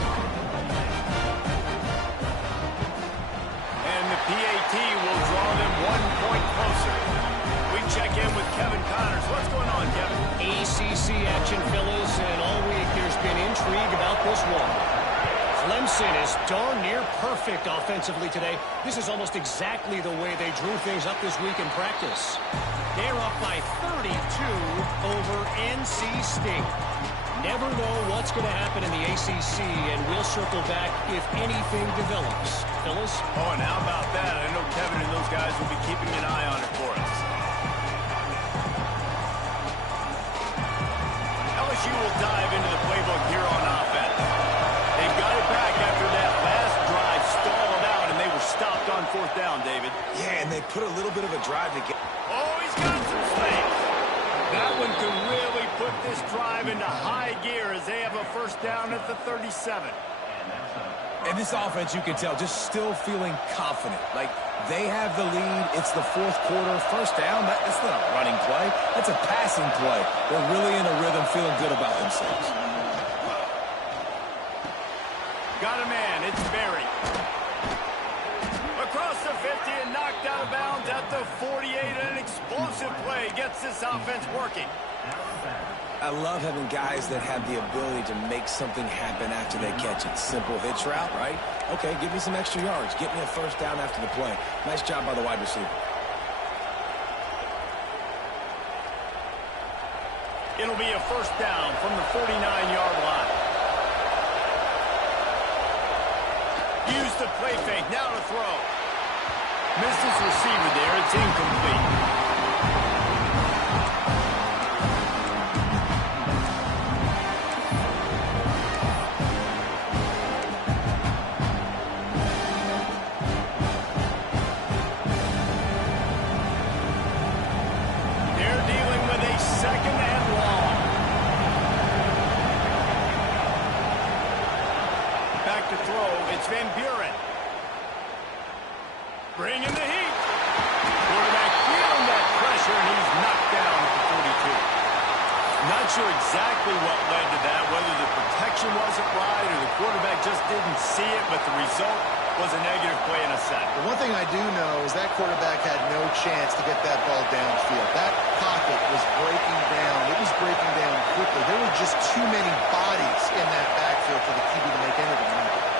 And the PAT will draw them 1 point closer. We check in with Kevin Connors. What's going on, Kevin? ACC action, fellas, and all week there's been intrigue about this one. Clemson is darn near perfect offensively today. This is almost exactly the way they drew things up this week in practice. They're up by 32 over NC State. Never know what's going to happen in the ACC, and we'll circle back if anything develops. Phyllis? Oh, and how about that? I know Kevin and those guys will be keeping an eye on it for us. LSU will dive into the playbook here on offense. They've got it back after that last drive stalled out, and they were stopped on fourth down, David. Yeah, and they put a little bit of a drive to get. Oh, he's got some space. That one could really put this drive into high gear as they have a first down at the 37. And this offense, you can tell, just still feeling confident. Like, they have the lead. It's the fourth quarter. First down, that's not a running play. That's a passing play. They're really in a rhythm, feeling good about themselves. Got a man. It's Berry. Across the 50 and knocked out of bounds at the 48. An explosive play gets this offense working. I love having guys that have the ability to make something happen after they catch it. Simple hitch route, right? Okay, give me some extra yards. Get me a first down after the play. Nice job by the wide receiver. It'll be a first down from the 49-yard line. Use the play fake. Now to throw. Misses receiver there. It's incomplete. Van Buren. Bringing the heat. Quarterback feeling that pressure, and he's knocked down at the 42. Not sure exactly what led to that, whether the protection wasn't right or the quarterback just didn't see it, but the result was a negative play in a sack. The one thing I do know is that quarterback had no chance to get that ball downfield. That pocket was breaking down. It was breaking down quickly. There were just too many bodies in that backfield for the QB to make anything happen.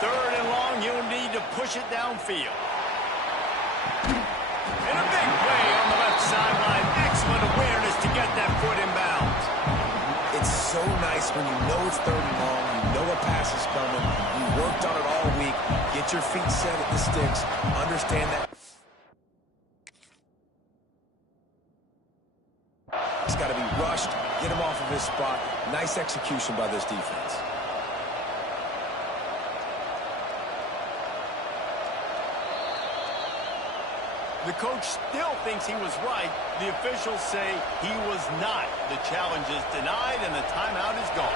Third and long, you'll need to push it downfield. And a big play on the left sideline. Excellent awareness to get that foot in bounds. It's so nice when you know it's third and long, you know a pass is coming, you worked on it all week, get your feet set at the sticks, understand that. It's got to be rushed, get him off of his spot. Nice execution by this defense. The coach still thinks he was right. The officials say he was not. The challenge is denied, and the timeout is gone.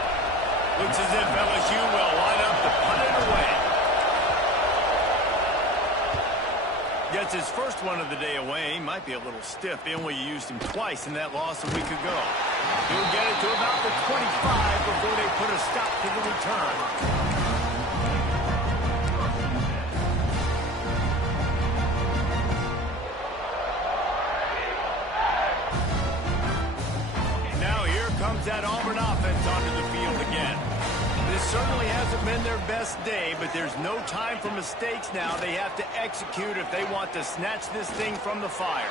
Looks as if LSU will line up to punt it away. Gets his first one of the day away. He might be a little stiff. They only used him twice in that loss a week ago. He'll get it to about the 25 before they put a stop to the return. That Auburn offense onto the field again. This certainly hasn't been their best day, but there's no time for mistakes now. They have to execute if they want to snatch this thing from the fire.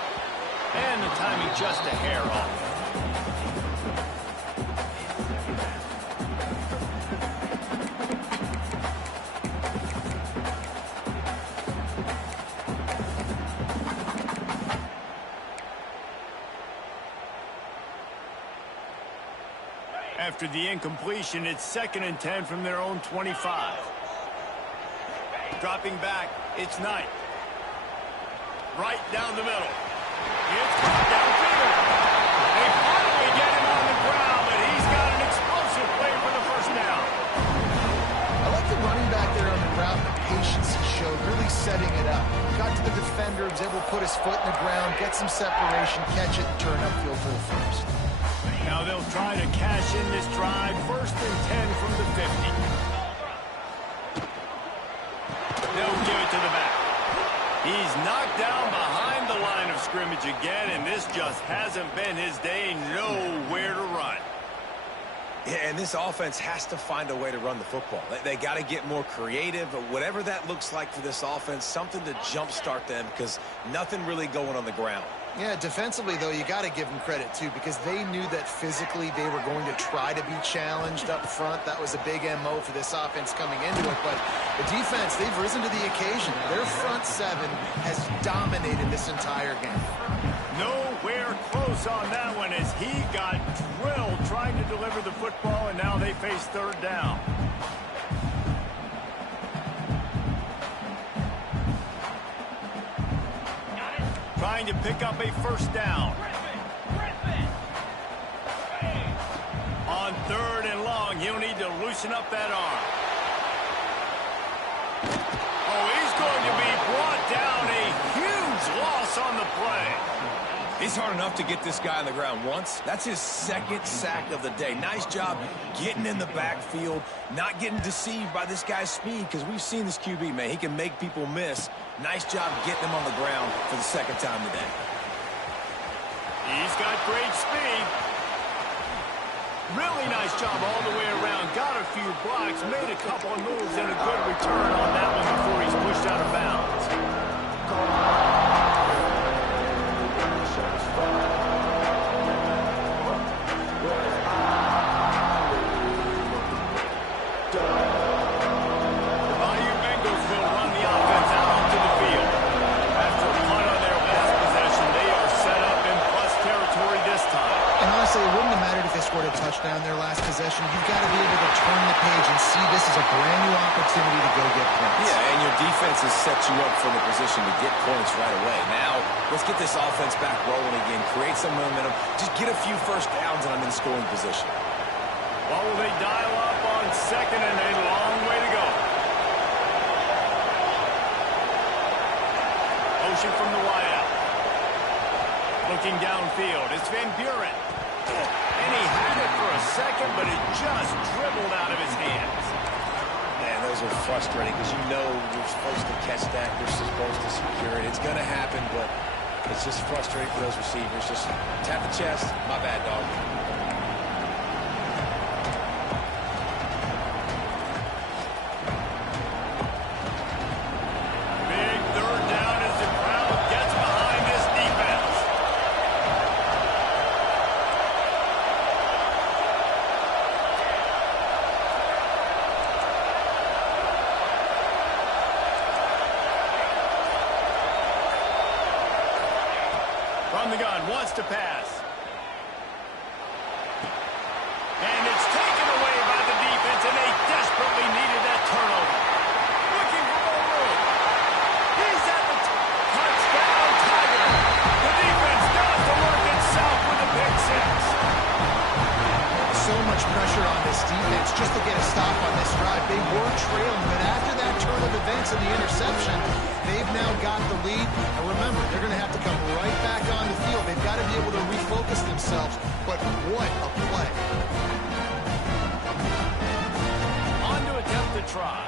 And the timing just a hair off. After the incompletion, it's 2nd and 10 from their own 25. Dropping back, it's Knight. Right down the middle. It's caught downfield. They finally get him on the ground, but he's got an explosive play for the first down. I like the running back there on the route, the patience he showed, really setting it up. Got to the defender, was able to put his foot in the ground, get some separation, catch it, and turn upfield for the first. Now they'll try to cash in this drive. 1st and 10 from the 50. They'll give it to the back. He's knocked down behind the line of scrimmage again, and this just hasn't been his day. Nowhere to run. Yeah, and this offense has to find a way to run the football. They got to get more creative, but whatever that looks like for this offense, something to jumpstart them because nothing really going on the ground. Yeah, defensively, though, you got to give them credit, too, because they knew that physically they were going to try to be challenged up front. That was a big MO for this offense coming into it. But the defense, they've risen to the occasion. Their front seven has dominated this entire game. Nowhere close on that one as he got drilled trying to deliver the football, and now they face third down. Trying to pick up a first down. On third and long, he'll need to loosen up that arm. Oh, he's going to be brought down. A huge loss on the play. It's hard enough to get this guy on the ground once. That's his second sack of the day. Nice job getting in the backfield, not getting deceived by this guy's speed, because we've seen this QB, man. He can make people miss. Nice job getting him on the ground for the second time today. He's got great speed. Really nice job all the way around. Got a few blocks, made a couple of moves, and a good return on that one before he's pushed out of bounds. It wouldn't have mattered if they scored a touchdown their last possession. You've got to be able to turn the page and see this as a brand new opportunity to go get points. Yeah, and your defense has set you up for the position to get points right away. Now, let's get this offense back rolling again, create some momentum, just get a few first downs, and I'm in scoring position. What will they dial up on second and a long way to go? Motion from the wideout. Looking downfield, it's Van Buren. And he had it for a second, but it just dribbled out of his hands. Man, those are frustrating because you know you're supposed to catch that. You're supposed to secure it. It's going to happen, but it's just frustrating for those receivers. Just tap the chest. My bad, dog. Big third down as the crowd gets behind this defense. From the gun, wants to pass. And it's taken away by the defense, and they desperately needed that turnover. Looking for more room. He's at the touchdown, Tiger. The defense does the work itself with a pick six. So much pressure on this defense just to get a stop on this drive. They were trailing, but after that turn of events and the interception, they've now got the lead. And remember, they're going to have to come right back on the field. They've got to be able to refocus themselves. But what a play. On to attempt to try.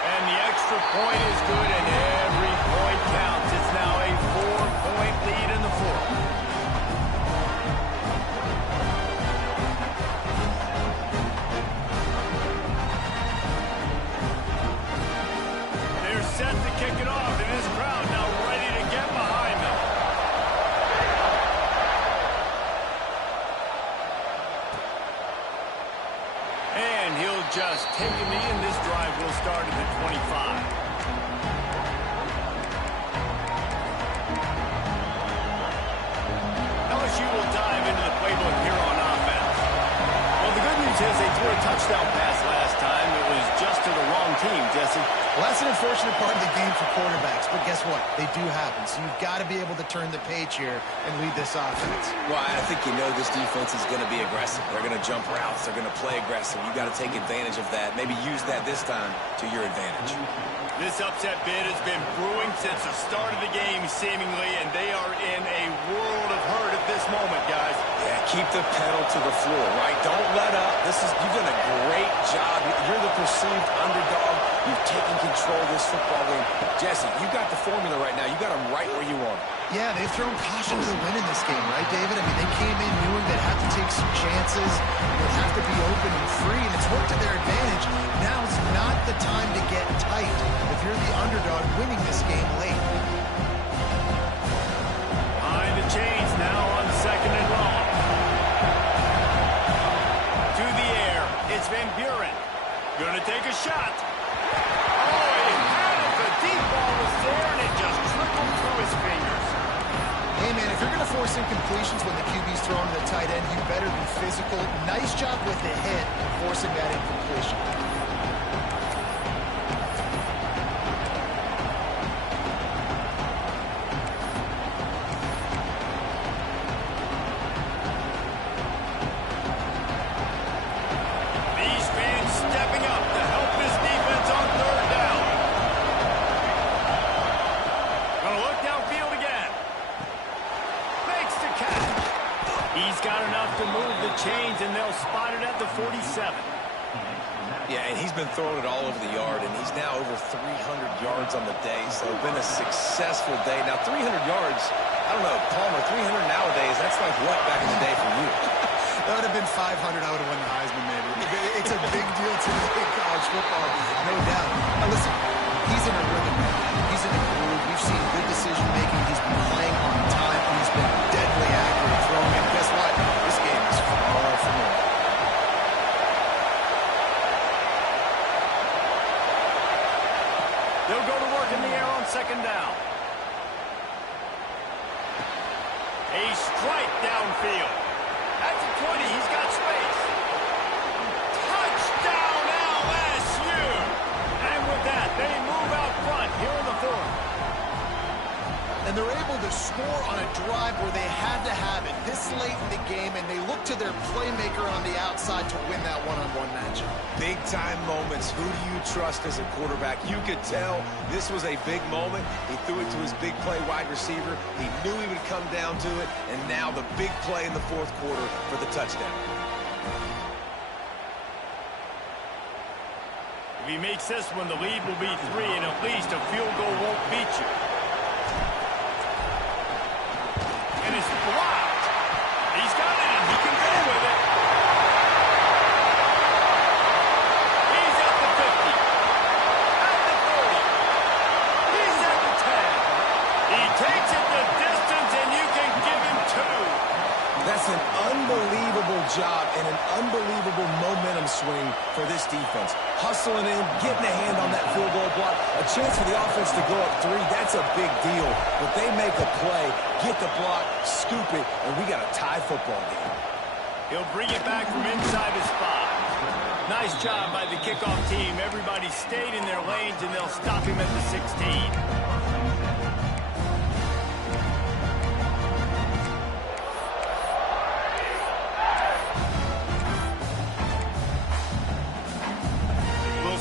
And the extra point is good, and every point counts. It's now a 4-point lead in the fourth. They're set to kick it off, and this crowd now ready to get behind them. And he'll just take a knee, and this drive will start at the 25. LSU will dive into the playbook here on offense. Well, the good news is they threw a touchdown pass last time. It was just to the wrong team, Jesse. Well, that's an unfortunate part of the game for quarterbacks, but guess what? They do happen, so you've got to be able to turn the page here and lead this offense. Well, I think you know this defense is going to be aggressive. They're going to jump routes. They're going to play aggressive. You've got to take advantage of that. Maybe use that this time to your advantage. This upset bid has been brewing since the start of the game, seemingly, and they are in a world of hurt at this moment, guys. Yeah, keep the pedal to the floor, right? Don't let up. You've done a great job. You're the perceived underdog. You've taken control of this football game. Jesse, you've got the formula right now. You got them right where you want them. Yeah, they've thrown caution to the wind in this game, right, David? I mean, they came in knowing they'd have to take some chances. They'd have to be open and free, and it's worked to their advantage. Now is not the time to get tight if you're the underdog winning this game late. Behind the chains now on 2nd and long. To the air, it's Van Buren. Gonna take a shot. Oh, he had it. The deep ball was there, and it just trickled through his fingers. Hey, man, if you're going to force incompletions when the QB's throwing to the tight end, you better be physical. Nice job with the hit, forcing that incompletion. These fans stepping up to help this defense on 3rd down. Gonna look downfield again. Makes the catch. He's got enough to move the chains, and they'll spot it at the 47. Yeah, and he's been throwing it all over the yard, and he's now over 300 yards on the day, so it's been a successful day. Now, 300 yards, I don't know, Palmer, 300 nowadays, that's like what back in the day for you? That would have been 500. I would have won the Heisman, maybe. It's a big deal to me in college football, no doubt. Now, listen, he's in a rhythm right now. He's in a groove. We've seen good decision-making. He's been playing on time. He's been deadly accurate throwing. And guess what? This game is far from over. They'll go to work in the air on 2nd down. A strike downfield. At the 20, he's got space. Touchdown, LSU! And with that, they move out front here in the 4th. And they're able to score on a drive where they had to have it this late in the game, and they look to their playmaker on the outside to win that one-on-one matchup. Big-time moments. Who do you trust as a quarterback? You could tell this was a big moment. He threw it to his big play wide receiver. He knew he would come down to it, and now the big play in the 4th quarter for the touchdown. If he makes this one, the lead will be 3, and at least a field goal won't beat you. And it's blocked. He's got it, and he can go with it. He's at the 50. At the 40. He's at the 10. He takes it the distance, and you can give him 2. That's an unbelievable job and an unbelievable momentum swing for this defense. Hustling in, getting a hand on that field goal block, a chance for the offense to go up 3. That's a big deal. But they make a play, get the block, scoop it, and we got a tie football game. He'll bring it back from inside his 5. Nice job by the kickoff team. Everybody stayed in their lanes, and they'll stop him at the 16.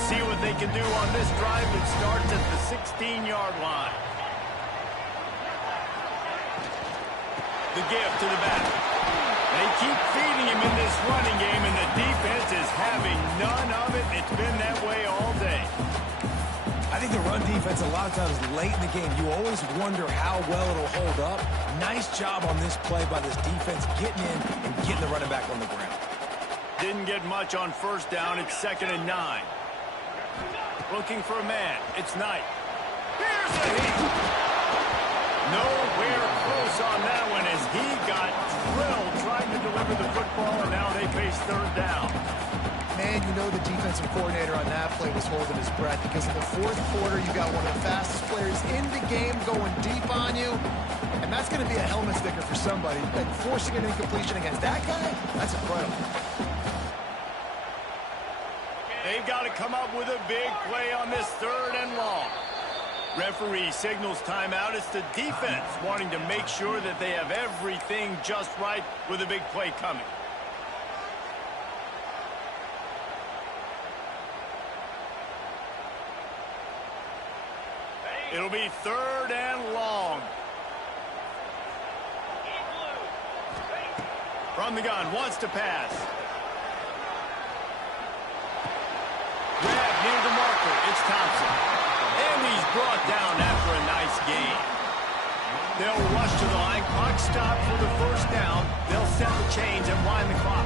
See what they can do on this drive. It starts at the 16-yard line. The give to the back. They keep feeding him in this running game, and the defense is having none of it. It's been that way all day. I think the run defense, a lot of times late in the game, you always wonder how well it'll hold up. Nice job on this play by this defense, getting in and getting the running back on the ground. Didn't get much on 1st down. It's 2nd and 9. Looking for a man. It's Knight. Here's a heat. Nowhere close on that one as he got drilled trying to deliver the football, and now they face 3rd down. Man, you know the defensive coordinator on that play was holding his breath because in the 4th quarter, you got one of the fastest players in the game going deep on you, and that's going to be a helmet sticker for somebody. And forcing an incompletion against that guy, that's incredible. They've got to come up with a big play on this 3rd and long. Referee signals timeout. It's the defense wanting to make sure that they have everything just right with a big play coming. It'll be 3rd and long. From the gun, wants to pass. Grab near the marker. It's Thompson. And he's brought down after a nice gain. They'll rush to the line. Clock stop for the 1st down. They'll set the chains and wind the clock.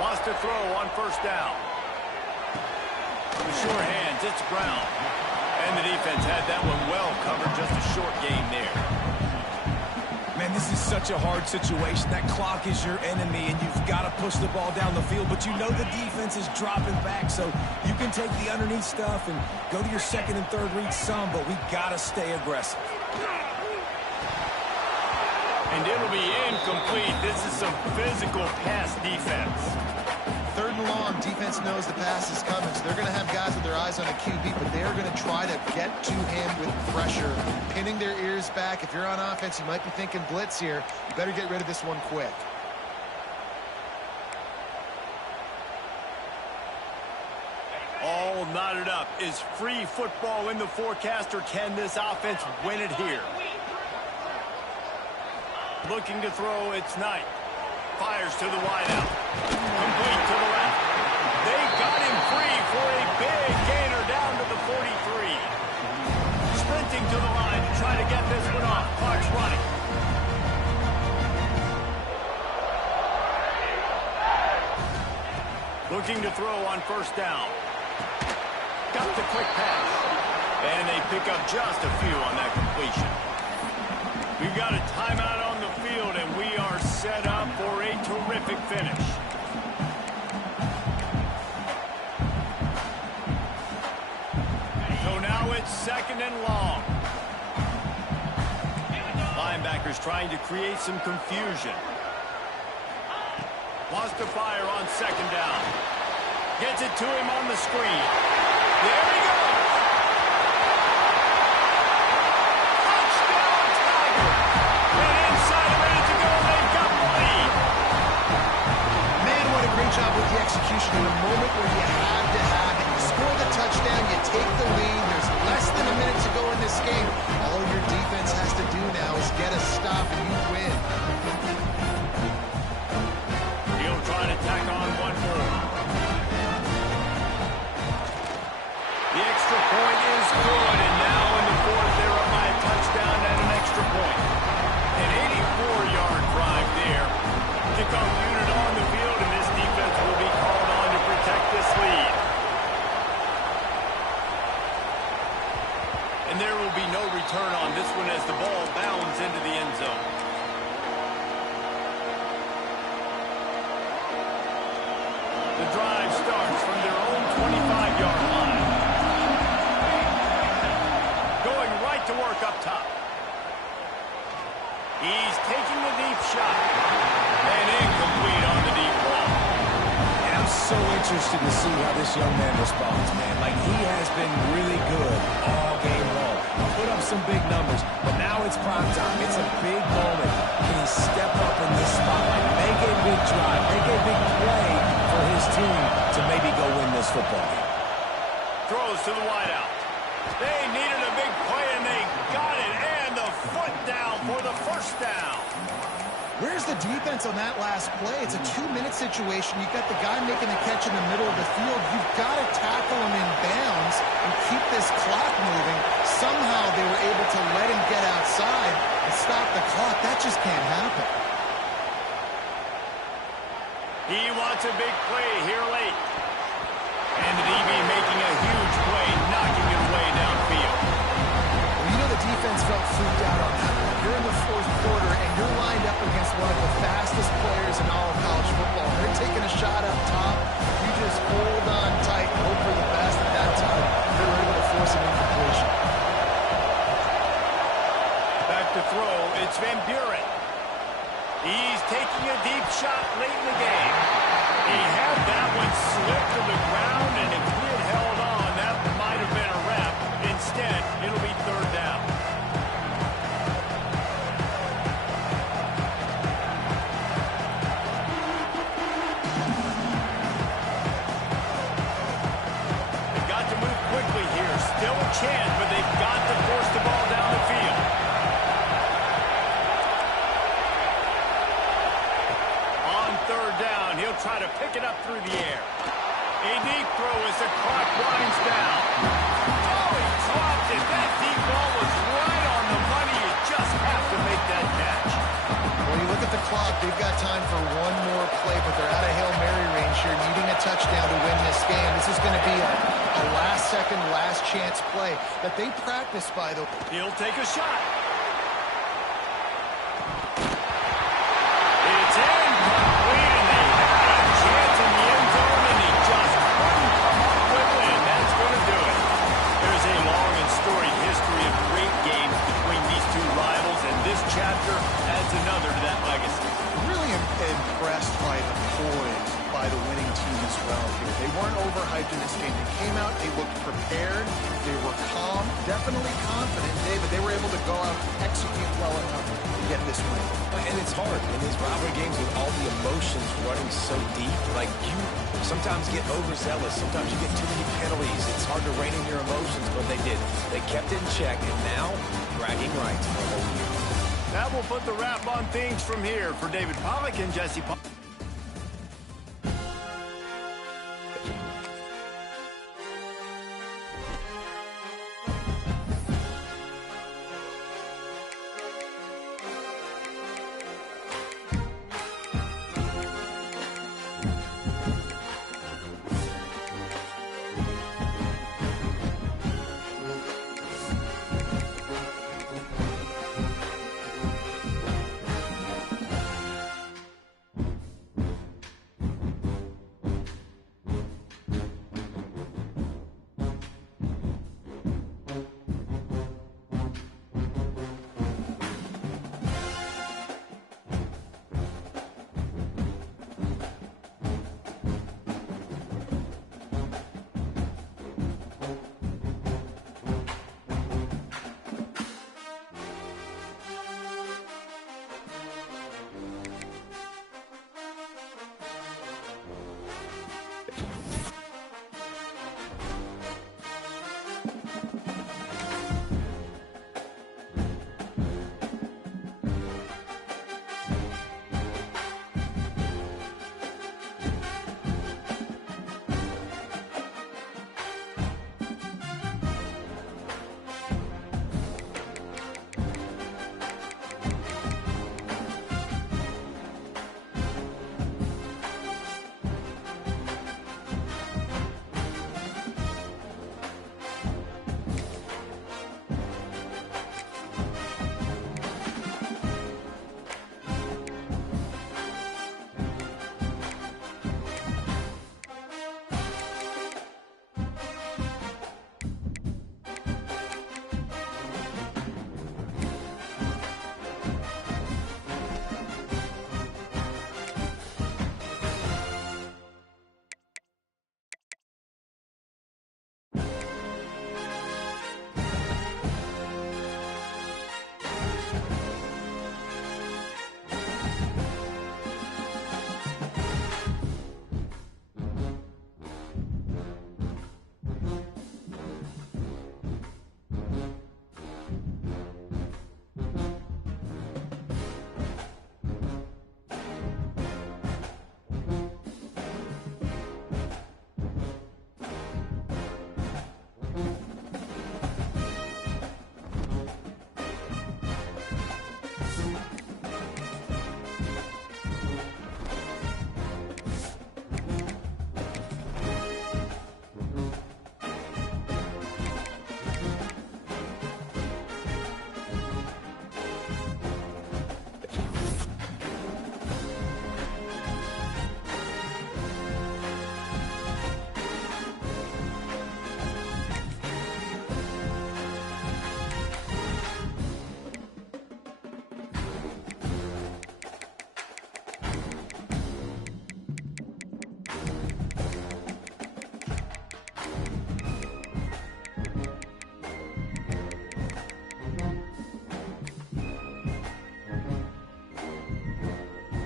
Wants to throw on 1st down. With sure hands, it's Brown. And the defense had that one well covered. Just a short gain there. Man, this is such a hard situation. That clock is your enemy, and you've got to push the ball down the field. But you know the defense is dropping back, so you can take the underneath stuff and go to your 2nd and 3rd read some, but we got to stay aggressive. And it'll be incomplete. This is some physical pass defense. 3rd and long, defense knows the pass is coming, so they're going to have guys with their eyes on a QB, but they're going to try to get to him with pressure, pinning their ears back. If you're on offense, you might be thinking blitz here. You better get rid of this one quick. All knotted up. Is free football in the forecast, or can this offense win it here? Looking to throw, it's Knight. Fires to the wideout. Complete to the left. They got him free for a big gainer down to the 43. Sprinting to the line to try to get this one off. Clock's running. Looking to throw on 1st down. Got the quick pass. And they pick up just a few on that completion. We've got a timeout on the field, and we are set up for a terrific finish. So now it's 2nd and long. Linebackers trying to create some confusion. Wants to fire on 2nd down. Gets it to him on the screen. There he goes. Touchdown, Tiger. And inside a minute to go, they've got the lead. Man, what a great job with the execution in a moment where you had to have it. You score the touchdown, you take the lead. There's less than a minute to go in this game. All your defense has to do now is get a stop and you win. He'll try to tack on one more. The extra point is good, and now in the 4th, they're up by a touchdown and an extra point. An 84-yard drive there. Kickoff unit on the field, and this defense will be called on to protect this lead. And there will be no return on this one as the ball bounds into the end zone. The drive starts from their own 25-yard line. Going right to work up top. He's taking the deep shot. And incomplete on the deep ball. And I'm so interested to see how this young man responds, man. Like, he has been really good all game long. Put up some big numbers, but now it's prime time. It's a big moment. Can he step up in this spotlight, make a big drive, make a big play for his team to maybe go win this football game? Throws to the wideout. They needed a big play, and they got it. And the foot down for the 1st down. Where's the defense on that last play? It's a 2-minute situation. You've got the guy making the catch in the middle of the field. You've got to tackle him in bounds and keep this clock moving. Somehow they were able to let him get outside and stop the clock. That just can't happen. He wants a big play here late. And the DB making a huge play, knocking it away downfield. Well, you know the defense felt freaked out on that one. You're in the 4th quarter, and you're lined up against one of the fastest players in all of college football. They're taking a shot up top. You just hold on tight and hope for the best at that time. They were able to force an incompletion. Back to throw, it's Van Buren. He's taking a deep shot late in the game. He had that one pick it up through the air. A deep throw as the clock winds down. Oh, he dropped it. That deep ball was right on the money. You just have to make that catch. Well, you look at the clock, they've got time for one more play, but they're out of Hail Mary range here, needing a touchdown to win this game. This is going to be a last-second, last-chance play that they practice by the... He'll take a shot. It's incomplete, and they had a chance in the end zone, and he just couldn't come up with it, and that's going to do it. There's a long and storied history of great games between these two rivals, and this chapter adds another to that legacy. Really impressed by the poise by the winning team as well here. They weren't overhyped in this game. They came out, they looked prepared, they were calm, definitely confident, David. They were able to go out and execute well enough to get this win. And it's hard in these rivalry games with all the emotions running so deep. Like, you sometimes get overzealous. Sometimes you get too many penalties. It's hard to rein in your emotions, but they did. They kept it in check, and now bragging rights for the whole year. That will put the wrap on things from here for David Pollack and Jesse Pollack.